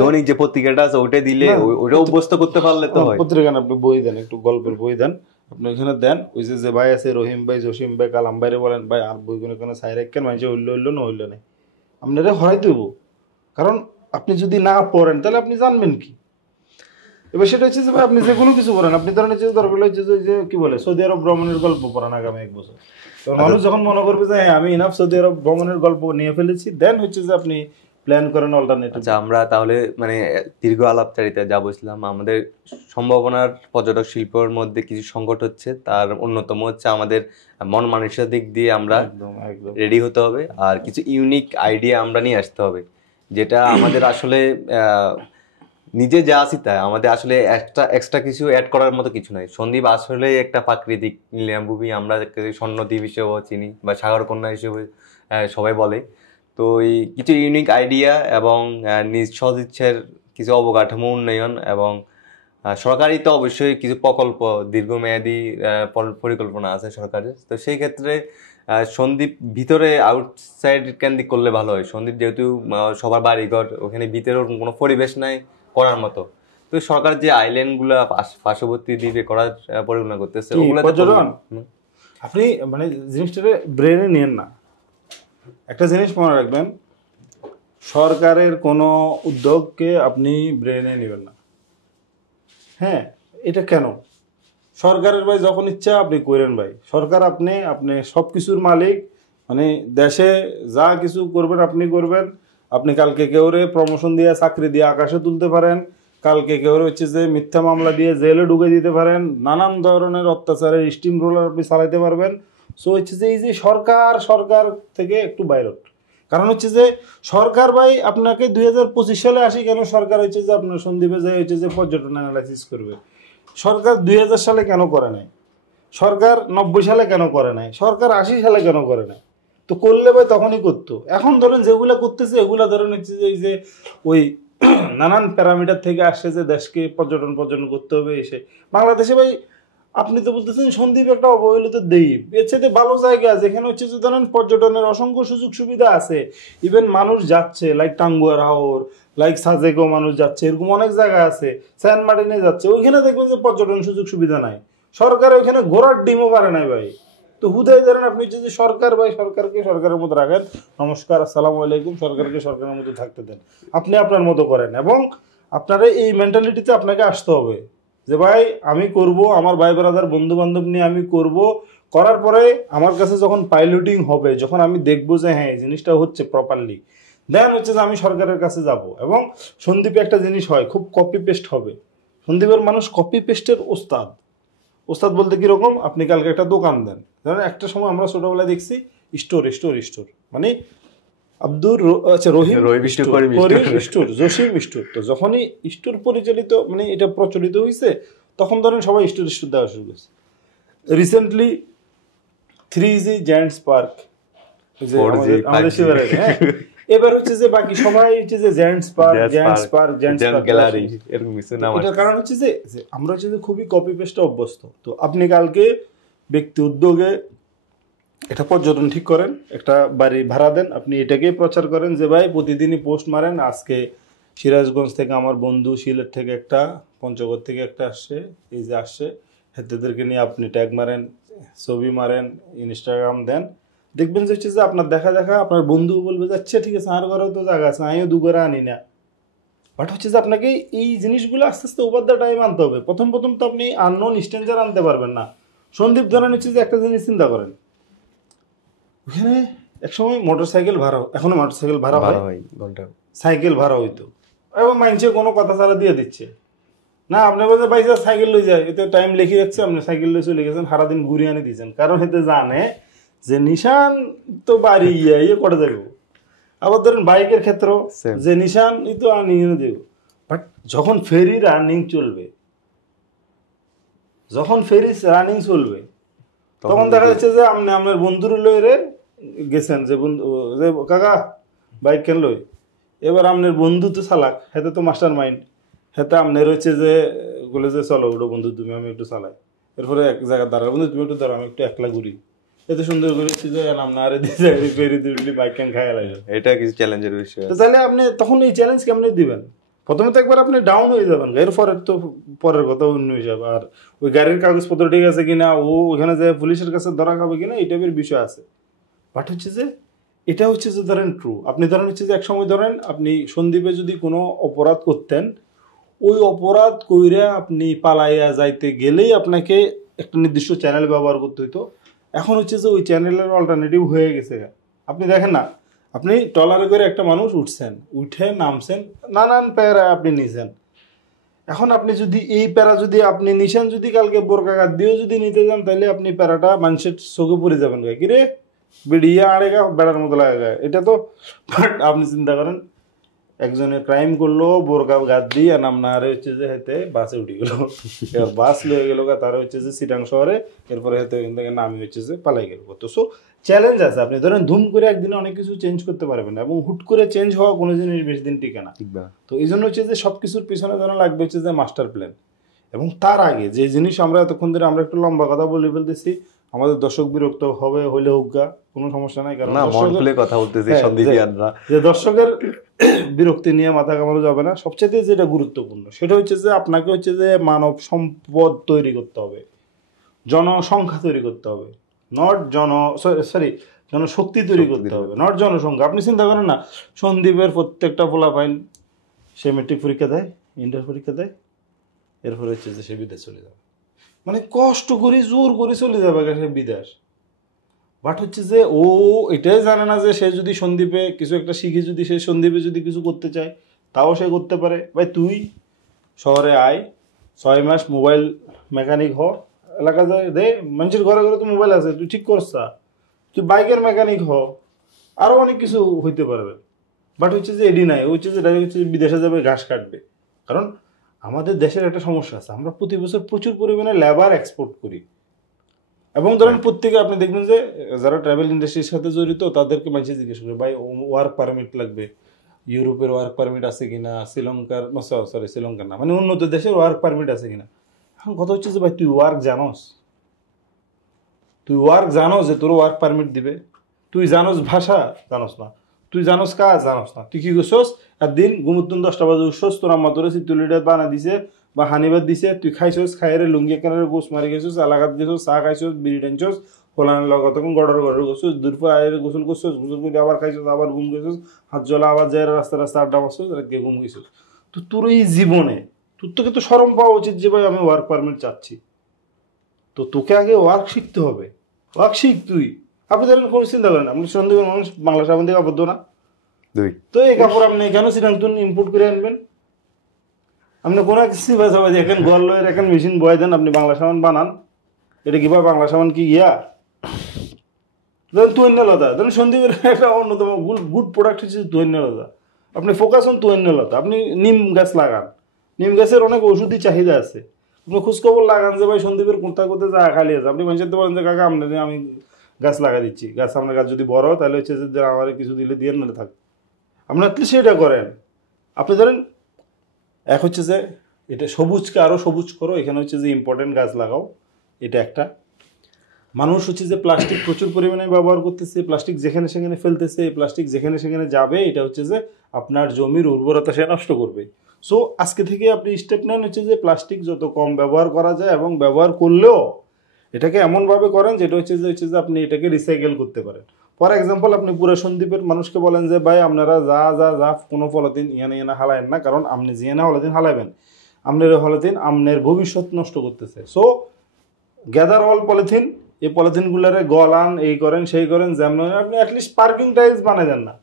দৈনিক যে পত্রিকাটা আছে ওটা দিলে ওটা অভ্যস্ত করতে পারলে তো হয়। পত্রিকা আপনি বই দেন, একটু গল্পের বই দেন, আপনি ওইখানে দেন। ওই যে ভাই আছে রহিম ভাই, জসিম ভাই, কালাম ভাইরে বলেন ভাই আর বইগুলো কোনো সাইড রাখেন, মানুষে হইলো না হইলো না, আপনারা হরাই দেব। কারণ আপনি যদি না পড়েন তাহলে আপনি জানবেন কি? এবার সেটা হচ্ছে যে ভাই আপনি যে কোনো কিছু করেন, আপনি ধরেন হচ্ছে দরকার হচ্ছে যে কি বলে সৌদি আরব ভ্রমণের গল্প পড়ান আগামী 1 বছর, তো মানুষ যখন মনে করবে যে হ্যাঁ আমি ইনাফ সৌদি আরব ভ্রমণের গল্প নিয়ে ফেলেছি, দেন হচ্ছে যে আপনি প্ল্যান করেন অল্টারনেটিভ। আচ্ছা, আমরা তাহলে মানে দীর্ঘ আলাপচারিতায় যা বলছিলাম, আমাদের সম্ভাবনার পর্যটক শিল্পের মধ্যে কিছু সংকট হচ্ছে, তার অন্যতম হচ্ছে আমাদের মন মানসিক দিক দিয়ে আমরা একদম একদম রেডি হতে হবে, আর কিছু ইউনিক আইডিয়া আমরা নিয়ে আসতে হবে, যেটা আমাদের আসলে নিজে যা আছি তাই, আমাদের আসলে এক্সট্রা কিছু অ্যাড করার মতো কিছু নাই। সন্দ্বীপ আসলে একটা প্রাকৃতিক নীলাভূমি, আমরা স্বর্ণদ্বীপ হিসেবেও চিনি বা সাগরকন্যা হিসেবে সবাই বলে। তো এই কিছু ইউনিক আইডিয়া এবং নিজ সদিচ্ছের কিছু অবকাঠামো উন্নয়ন এবং সরকারি তো অবশ্যই কিছু প্রকল্প, দীর্ঘমেয়াদী পরিকল্পনা আছে সরকারের। তো সেই ক্ষেত্রে সন্দ্বীপ ভিতরে আউটসাইড কেন্দ্রিক করলে ভালো হয়। সন্দ্বীপ যেহেতু সবার বাড়িঘর, ওখানে ভিতরে ওরকম কোনো পরিবেশ নাই করার মতো। তো সরকার যে আইল্যান্ড গুলা পার্শ্ববর্তী দ্বীপে করার পরিকল্পনা করতেছে, ওগুলাতে পর্যটন আপনি মানে জিনিসটাকে ব্রেনে নিয়েন না। একটা জিনিস মনে রাখবেন, সরকারের কোনো উদ্যোগকে আপনি ব্রেনে নেবেন না। হ্যাঁ, এটা কেন? সরকারের ভাই যখন ইচ্ছা আপনি করেন ভাই, সরকার আপনি সব কিছুর মালিক, মানে দেশে যা কিছু করবেন আপনি করবেন। আপনি কালকে কেউরে প্রমোশন দিয়ে চাকরি দিয়ে আকাশে তুলতে পারেন, কালকে কেউরে হচ্ছে যে মিথ্যা মামলা দিয়ে জেলে ঢুকে দিতে পারেন, নানান ধরনের অত্যাচারের স্টিম রোলার আপনি চালাইতে পারবেন। সো হচ্ছে যে এই যে সরকার থেকে একটু বাইরে, কারণ হচ্ছে যে সরকার ভাই আপনাকে 2025 সালে আসি কেন সরকার হচ্ছে যে আপনার সন্দ্বীপে যে হচ্ছে যে পর্যটন অ্যানালাইসিস করবে। সরকার 2000 সালে কেন করে নাই? সরকার 90 সালে কেন করে নাই? সরকার 80 সালে কেন করে নাই? তো করলে ভাই তখনই করতো। এখন ধরেন যেগুলা করতেছে এগুলা ধরেন হচ্ছে যে এই যে ওই নানান প্যারামিটার থেকে আসছে যে দেশকে পর্যটন করতে হবে। এসে বাংলাদেশে ভাই আপনি তো বলতেছেন সন্দ্বীপ একটা অবহেলিত দ্বীপ, এর চাইতে ভালো জায়গা যেখানে হচ্ছে যে ধরেন পর্যটনের অসংখ্য সুযোগ সুবিধা আছে, ইভেন মানুষ যাচ্ছে, লাইক টাঙ্গুয়ার হাওর, লাইক সাজেকো মানুষ যাচ্ছে, এরকম অনেক জায়গা আছে, সেন্ট মার্টিনে যাচ্ছে, ওইখানে দেখবেন যে পর্যটন সুযোগ সুবিধা নাই। সরকার ওইখানে ঘোরার ডিমও পারে নাই ভাই। তো হুদাই ধরেন আপনি যদি সরকার ভাই সরকারকে সরকারের মতো রাখেন, নমস্কার আসসালামু আলাইকুম, সরকারকে সরকারের মতো থাকতে দেন, আপনি আপনার মতো করেন। এবং আপনারা এই মেন্টালিটিতে আপনাকে আসতে হবে যে ভাই আমি করব, আমার ভাই ব্রাদার বন্ধু বান্ধব নিয়ে আমি করব, করার পরে আমার কাছে যখন পাইলটিং হবে, যখন আমি দেখবো যে হ্যাঁ এই জিনিসটা হচ্ছে প্রপারলি, দেন হচ্ছে যে আমি সরকারের কাছে যাব। এবং সন্দ্বীপে একটা জিনিস হয়, খুব কপি পেস্ট হবে। সন্দ্বীপের মানুষ কপি পেস্টের ওস্তাদ। ওস্তাদ বলতে কিরকম, আপনি কালকে একটা দোকান দেন, ধরেন একটা সময় আমরা ছোটবেলায় দেখছি স্টোর মানে রহিম স্টোর, জসিম স্টোর। তো যখনই স্টোর পরিচালিত মানে এটা প্রচলিত হয়েছে, তখন ধরেন সবাই স্টোর দেওয়া শুরু করছে। রিসেন্টলি 3G জায়ান্টস পার্ক, আমাদের শিবারে, হ্যাঁ, এবার হচ্ছে যে বাকি সবাই হচ্ছে যে জায়ান্টস পার্ক গ্যালারি, এটার কারণ হচ্ছে যে আমরা হচ্ছে যে খুবই কপি পেস্টে অভ্যস্ত। তো আপনি কালকে ব্যক্তি উদ্যোগে একটা পর্যটন ঠিক করেন, একটা বাড়ি ভাড়া দেন, আপনি এটাকেই প্রচার করেন যে ভাই প্রতিদিনই পোস্ট মারেন, আজকে সিরাজগঞ্জ থেকে আমার বন্ধু, সিলেট থেকে একটা, পঞ্চগড় থেকে একটা আসছে, এই যে আসছে, হেতেদেরকে নিয়ে আপনি ট্যাগ মারেন, ছবি মারেন, ইনস্টাগ্রাম দেন, দেখবেন যে হচ্ছে যে আপনার দেখা আপনার বন্ধু বলবে যাচ্ছে ঠিক আছে আর ঘরেও তো জায়গা আছে, আমিও দু করে আনি না। বাট হচ্ছে যে আপনাকে এই জিনিসগুলো আস্তে আস্তে ওভার দ্য টাইম আনতে হবে। প্রথম তো আপনি আননোন স্ট্রেঞ্জার আনতে পারবেন না। সন্দীপ ধরেন হচ্ছে যে একটা জিনিস চিন্তা করেন, ওখানে একসময় মোটরসাইকেল ভাড়া, এখনো মোটরসাইকেল ভাড়া হয়, সাইকেল ভাড়া হইতো, এবং মাইনছে কোনো কথা ছাড়া দিয়ে দিচ্ছে না, আপনি বলতে ভাই সাইকেল লই যায়, এতে টাইম লিখে যাচ্ছে, আপনি সাইকেল লই চলে গেছেন, সারাদিন ঘুরিয়ে আনে দিয়েছেন, কারণ এতে জানে যে নিশান তো বাড়ি ইয়ে করে যাবে। আবার ধরেন বাইকের ক্ষেত্র যে নিশান তো আনিয়ে দেব। বাট যখন ফেরি রানিং চলবে, তখন দেখা যাচ্ছে যে আপনি আপনার বন্ধুর লইরে গেছেন, যে বন্ধু যে কাকা বাইক কেন লই, এবার আপনার বন্ধু তো চালাক, হেতে তো মাস্টার মাইন্ড, হেতে আপনার হচ্ছে যে বলে যে চলো ওটা বন্ধু তুমি আমি একটু চালাই, এরপরে এক জায়গায় দাঁড়ালো, বন্ধু তুমি একটু দাঁড়াও আমি একটু একলা ঘুরি, এত সুন্দর করে বাইক কেন খাই লাগে, এটা কিছু চ্যালেঞ্জের বিষয়। তো তাহলে আপনি তখন এই চ্যালেঞ্জ কেমনি দিবেন? প্রথমে তো একবার আপনি ডাউন হয়ে যাবেন, এরপরে তো পরের কথা অন্য হয়ে যাবে। আর ওই গাড়ির কাগজপত্র ঠিক আছে কিনা, ও ওখানে যে পুলিশের কাছে ধরা খাবে কিনা, এই টাইপের বিষয় আছে। বাট হচ্ছে যে এটা হচ্ছে যে ধরেন ট্রু, আপনি ধরেন হচ্ছে যে এক সময় ধরেন আপনি সন্দ্বীপে যদি কোনো অপরাধ করতেন, ওই অপরাধ কইরা আপনি পালাইয়া যাইতে গেলেই আপনাকে একটা নির্দিষ্ট চ্যানেল ব্যবহার করতে হইতো। এখন হচ্ছে যে ওই চ্যানেলের অল্টারনেটিভ হয়ে গেছে। আপনি দেখেন না, আপনি ট্রলারে করে একটা মানুষ উঠছেন, উঠে নামছেন, নানান প্যারা আপনি নিছেন। এখন আপনি যদি এই প্যারা যদি আপনি নিছেন, যদি কালকে বোরকাঘাত দিয়েও যদি নিতে যান, তাহলে আপনি প্যারাটা মানুষের চোখে পড়ে যাবেন। কিরে বেড়িয়া আড়েগা বেড়ার মতো লাগা, এটা তো আপনি চিন্তা করেন একজনের ক্রাইম করলো, বোরকা গাদ দিয়ে নাম না আরে হচ্ছে যে হেতে বাসে উঠে গেল, এবার বাস লয়ে গেল তারা হচ্ছে যে চিটাং শহরে, এরপরে হেতে এখান থেকে নামি হচ্ছে যে পালাই গেল। তো সো চ্যালেঞ্জ আছে। আপনি ধরেন ধুম করে একদিনে অনেক কিছু চেঞ্জ করতে পারবেন না, এবং হুট করে চেঞ্জ হওয়া কোনো জিনিস বেশি দিন টিকে না। তো এই জন্য হচ্ছে যে সব কিছুর পিছনে ধরেন লাগবে হচ্ছে যে মাস্টার প্ল্যান। এবং তার আগে যে জিনিস আমরা এতক্ষণ ধরে আমরা একটু লম্বা কথা বলে ফেলতেছি, আমাদের দর্শক বিরক্ত হবে, হইলে হোক গা, কোনো সমস্যা নাই, কারণ কথা বলতেছি যে দর্শকের বিরক্তি নিয়ে মাথা কামানো যাবে না। সবচেয়ে যেটা গুরুত্বপূর্ণ সেটা হচ্ছে যে আপনাকে হচ্ছে যে মানব সম্পদ তৈরি করতে হবে, জনসংখ্যা তৈরি করতে হবে, নট জনশক্তি তৈরি করতে হবে, নট জনসংখ্যা। আপনি চিন্তা করেন না, সন্দীপের প্রত্যেকটা পোলাপাইন সে মেট্রিক পরীক্ষা দেয়, ইন্টার পরীক্ষা দেয়, এরপরে হচ্ছে যে সে বিদেশ চলে যাবে, মানে কষ্ট করে জোর করে চলে যাবে সে বিদেশ। বাট হচ্ছে যে ও এটাই জানে না যে সে যদি সন্দীপে কিছু একটা শিখে যদি সে সন্দীপে যদি কিছু করতে চায় তাও সে করতে পারে। ভাই তুই শহরে আয়, 6 মাস মোবাইল মেকানিক হ, এলাকা যায় দে, মানুষের ঘরে ঘরে তো মোবাইল আছে, তুই ঠিক করছা, তুই বাইকের মেকানিক হ, আরও অনেক কিছু হইতে পারবে। বাট হচ্ছে যে এডি নাই, হচ্ছে যে ডাইরেক্ট হচ্ছে বিদেশে যাবে ঘাস কাটবে। কারণ আমাদের দেশের একটা সমস্যা আছে, আমরা প্রতি বছর প্রচুর পরিমাণে লেবার এক্সপোর্ট করি। এবং ধরেন প্রত্যেকে আপনি দেখবেন যে যারা ট্রাভেল ইন্ডাস্ট্রির সাথে জড়িত তাদেরকে মানুষ জিজ্ঞেস করে ভাই ওয়ার্ক পারমিট লাগবে, ইউরোপের ওয়ার্ক পারমিট আছে কিনা, শ্রীলঙ্কার শ্রীলঙ্কার না, মানে উন্নত দেশের ওয়ার্ক পারমিট আছে কিনা। এখন কথা হচ্ছে যে ভাই তুই ওয়ার্ক জানোস যে তোর ওয়ার্ক পারমিট দিবে? তুই জানোস ভাষা? জানোস না। তুই জানোস কাজ? জানোস না। তুই কি করছোস? একদিন ঘুমুতুন 10টা বাজে উঠছোস, তোর আম্মা তোর চিতুলিটা বানা দিছে বা হানিবাদ দিছে, তুই খাইছোস, খাইরে লুঙ্গি কেনারে গোস মারি গেছোস, এলাকাত গেছোস, চা খাইছোস, বিড়ি টানছোস, ফলানের লগত তখন গড়র গেছোস, দুপুর আয়ের গোসল করছোস, গোসল করে আবার খাইছোস, আবার ঘুম গেছোস, হাত জলা আবার যায় রাস্তা আড্ডা মারছোস, গিয়ে ঘুম গেছোস। তো তোর এই জীবনে তোকে তো শরম পাওয়া উচিত যে ভাই আমি ওয়ার্ক পারমিট চাচ্ছি। তো তোকে আগে ওয়ার্ক শিখতে হবে, ওয়ার্ক শিখ তুই। আপনি ধরেন কোনো চিন্তা করেন, আপনি সন্দেহের মানুষ বাংলা সাবান থেকে আবদ্ধ না, তো এই কাপড় আপনি কেন শ্রীলঙ্কন ইম্পোর্ট করে আনবেন? আপনি কোনো কিছু এখন গল লয়ের এখন মেশিন বয়ে দেন, আপনি বাংলা সাবান বানান, এটা কি ভাই বাংলা সাবান কি ইয়া? ধরেন তুহিন্যলতা, ধরেন সন্দীপের একটা অন্যতম গুড প্রোডাক্ট হচ্ছে তুহিন্যলতা। আপনি ফোকাস অন তুহিন্যলতা, আপনি নিম গাছ লাগান, নিম গাছের অনেক ওষুধি চাহিদা আছে, আপনি খোঁজখবর লাগান যে ভাই সন্দীপের কোথায় কোথায় জায়গা খালি আছে। আপনি মানুষের তো বলেন যে কাকা আপনার আমি গাছ লাগা দিচ্ছি, গাছ আপনার গাছ যদি বড় তাহলে হচ্ছে যে আমার কিছু দিলে দিয়ে না থাক, আপনি অ্যাটলিস্ট সেটা করেন। আপনি ধরেন এক হচ্ছে যে এটা সবুজকে আরও সবুজ করো, এখানে হচ্ছে যে ইম্পর্টেন্ট গাছ লাগাও, এটা একটা। মানুষ হচ্ছে যে প্লাস্টিক প্রচুর পরিমাণে ব্যবহার করতেছে, প্লাস্টিক যেখানে সেখানে ফেলতেছে, প্লাস্টিক যেখানে সেখানে যাবে, এটা হচ্ছে যে আপনার জমির উর্বরতা সে নষ্ট করবে। সো আজকে থেকে আপনি স্টেপ নেন হচ্ছে যে প্লাস্টিক যত কম ব্যবহার করা যায়, এবং ব্যবহার করলেও এটাকে এমনভাবে করেন যেটা হচ্ছে যে আপনি এটাকে রিসাইকেল করতে পারেন। ফর এক্সাম্পল আপনি পুরো সন্দ্বীপের মানুষকে বলেন যে ভাই আপনারা যা কোনো পলিথিন ইয়ানা হালায়েন না, কারণ আপনি জিয়ানা পলিথিন হালাইবেন, আপনার পলিথিন আপনার ভবিষ্যৎ নষ্ট করতেছে। সো গ্যাদার অল পলিথিন, এই পলিথিনগুলারে গলান, এই করেন সেই করেন, যেমন আপনি অ্যাটলিস্ট পার্কিং টাইলস বানাই দেন না।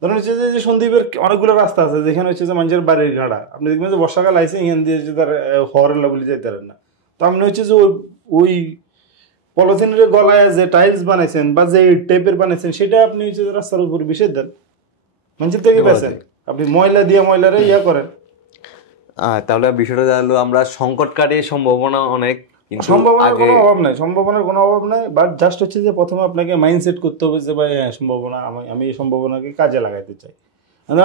ধরেন হচ্ছে যে সন্দ্বীপের অনেকগুলো রাস্তা আছে যেখানে হচ্ছে যে মানুষের বাড়ির ঘাড়া, আপনি দেখবেন যে বর্ষাকাল আইসে এখান দিয়ে হচ্ছে তার হরের লেভেলে যেতে পারেন না। তো আপনি হচ্ছে যে ওই পলিথিনের গলায় যে টাইলস বানাইছেন বা যে টেপের বানাইছেন, সেটা আপনি হচ্ছে রাস্তার উপর বিষে দেন, মানুষের থেকে বেছেন, আপনি ময়লা দিয়ে ময়লারে ইয়া করেন। তাহলে বিষয়টা জানলো আমরা সংকটকারী সম্ভাবনা অনেক, সম্ভাবনার কোনো অভাব নাই, বাট জাস্ট হচ্ছে যে প্রথমে আপনাকে মাইন্ডসেট করতে হবে যে ভাই হ্যাঁ সম্ভাবনা, আমি এই সম্ভাবনাকে কাজে লাগাইতে চাই।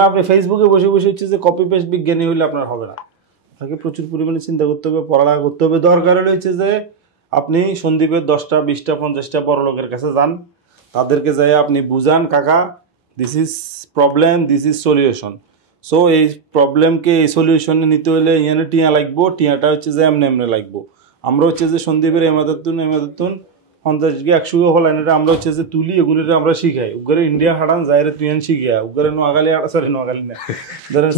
আপনি ফেসবুকে বসে বসে হচ্ছে যে কপি পেস্ট বিজ্ঞানী হইলে আপনার হবে না, আপনাকে প্রচুর পরিমাণে চিন্তা করতে হবে, পড়ালেখা করতে হবে। দরকার হলে হচ্ছে যে আপনি সন্দীপের 10টা 20টা 50টা বড় লোকের কাছে যান, তাদেরকে যাই আপনি বুঝান কাকা this is problem, this is solution. So এই প্রবলেমকে এই সলিউশনে নিতে হলে টিয়া লাগবো, টিয়াটা হচ্ছে যে এমনি লাগবো। আমরা হচ্ছে যে সন্দীপের এমাদাতুন 50 গে 100 গে হলাইন এটা আমরা হচ্ছে যে তুলি এগুলো আমরা শিখাই উগারে ইন্ডিয়া হাড়ান যাইরে তুই শিখিয়া উগারে নোয়াখালী সরি নোয়াখালী না ধরেন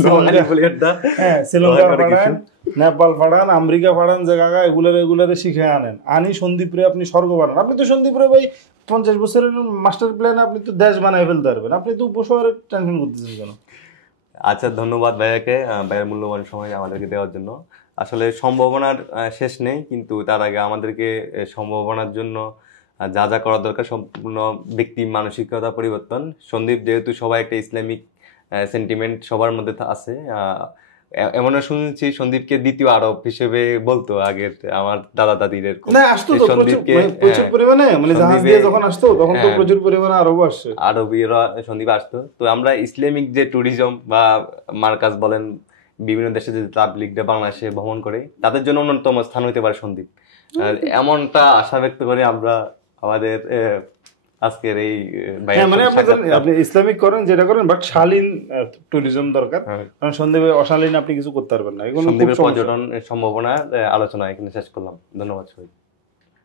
হ্যাঁ শ্রীলঙ্কা ফাড়ান নেপাল ফাড়ান আমেরিকা ফাড়ান যে কাকা এগুলারে শিখে আনেন আনি সন্দীপরে আপনি স্বর্গ বানান। আপনি তো সন্দীপরে ভাই 50 বছরের মাস্টার প্ল্যান আপনি তো দেশ বানাই ফেলতে পারবেন, আপনি তো উপশহরের টেনশন করতেছেন কেন? আচ্ছা, ধন্যবাদ ভাইয়াকে, ভাইয়ের মূল্যবান সময় আমাদেরকে দেওয়ার জন্য। আসলে সম্ভাবনার শেষ নেই, কিন্তু তার আগে আমাদেরকে সম্ভাবনার জন্য যা যা করা দরকার সম্পূর্ণ ব্যক্তি মানসিকতা পরিবর্তন। সন্দীপ যেহেতু সবাই একটা ইসলামিক সেন্টিমেন্ট সবার মধ্যে আছে, এমনও শুনেছি সন্দীপকে দ্বিতীয় আরব হিসেবে বলতো আগের আমার দাদা দাদির। না আসতো তো প্রচুর পরিমাণে, মানে জাহাজ দিয়ে যখন আসতো তখন তো প্রচুর পরিমাণে আরব আসছে, আরবীরা সন্দীপ আসতো। তো আমরা ইসলামিক যে ট্যুরিজম বা মার্কাজ বলেন, বিভিন্ন দেশে যে তাবলিগরা বাংলাদেশে ভ্রমণ করে, তাদের জন্য অন্যতম স্থান হইতে পারে সন্দীপ। এমনটা আশা ব্যক্ত করে আমরা আমাদের আজকের এই মানে আপনি ইসলামিক করেন যেটা করেন, বাট শালীন ট্যুরিজম দরকার, কারণ সন্দীপে অশালীন আপনি কিছু করতে পারবেন না। সন্দীপের পর্যটন সম্ভাবনা আলোচনা এখানে শেষ করলাম। ধন্যবাদ সবাই।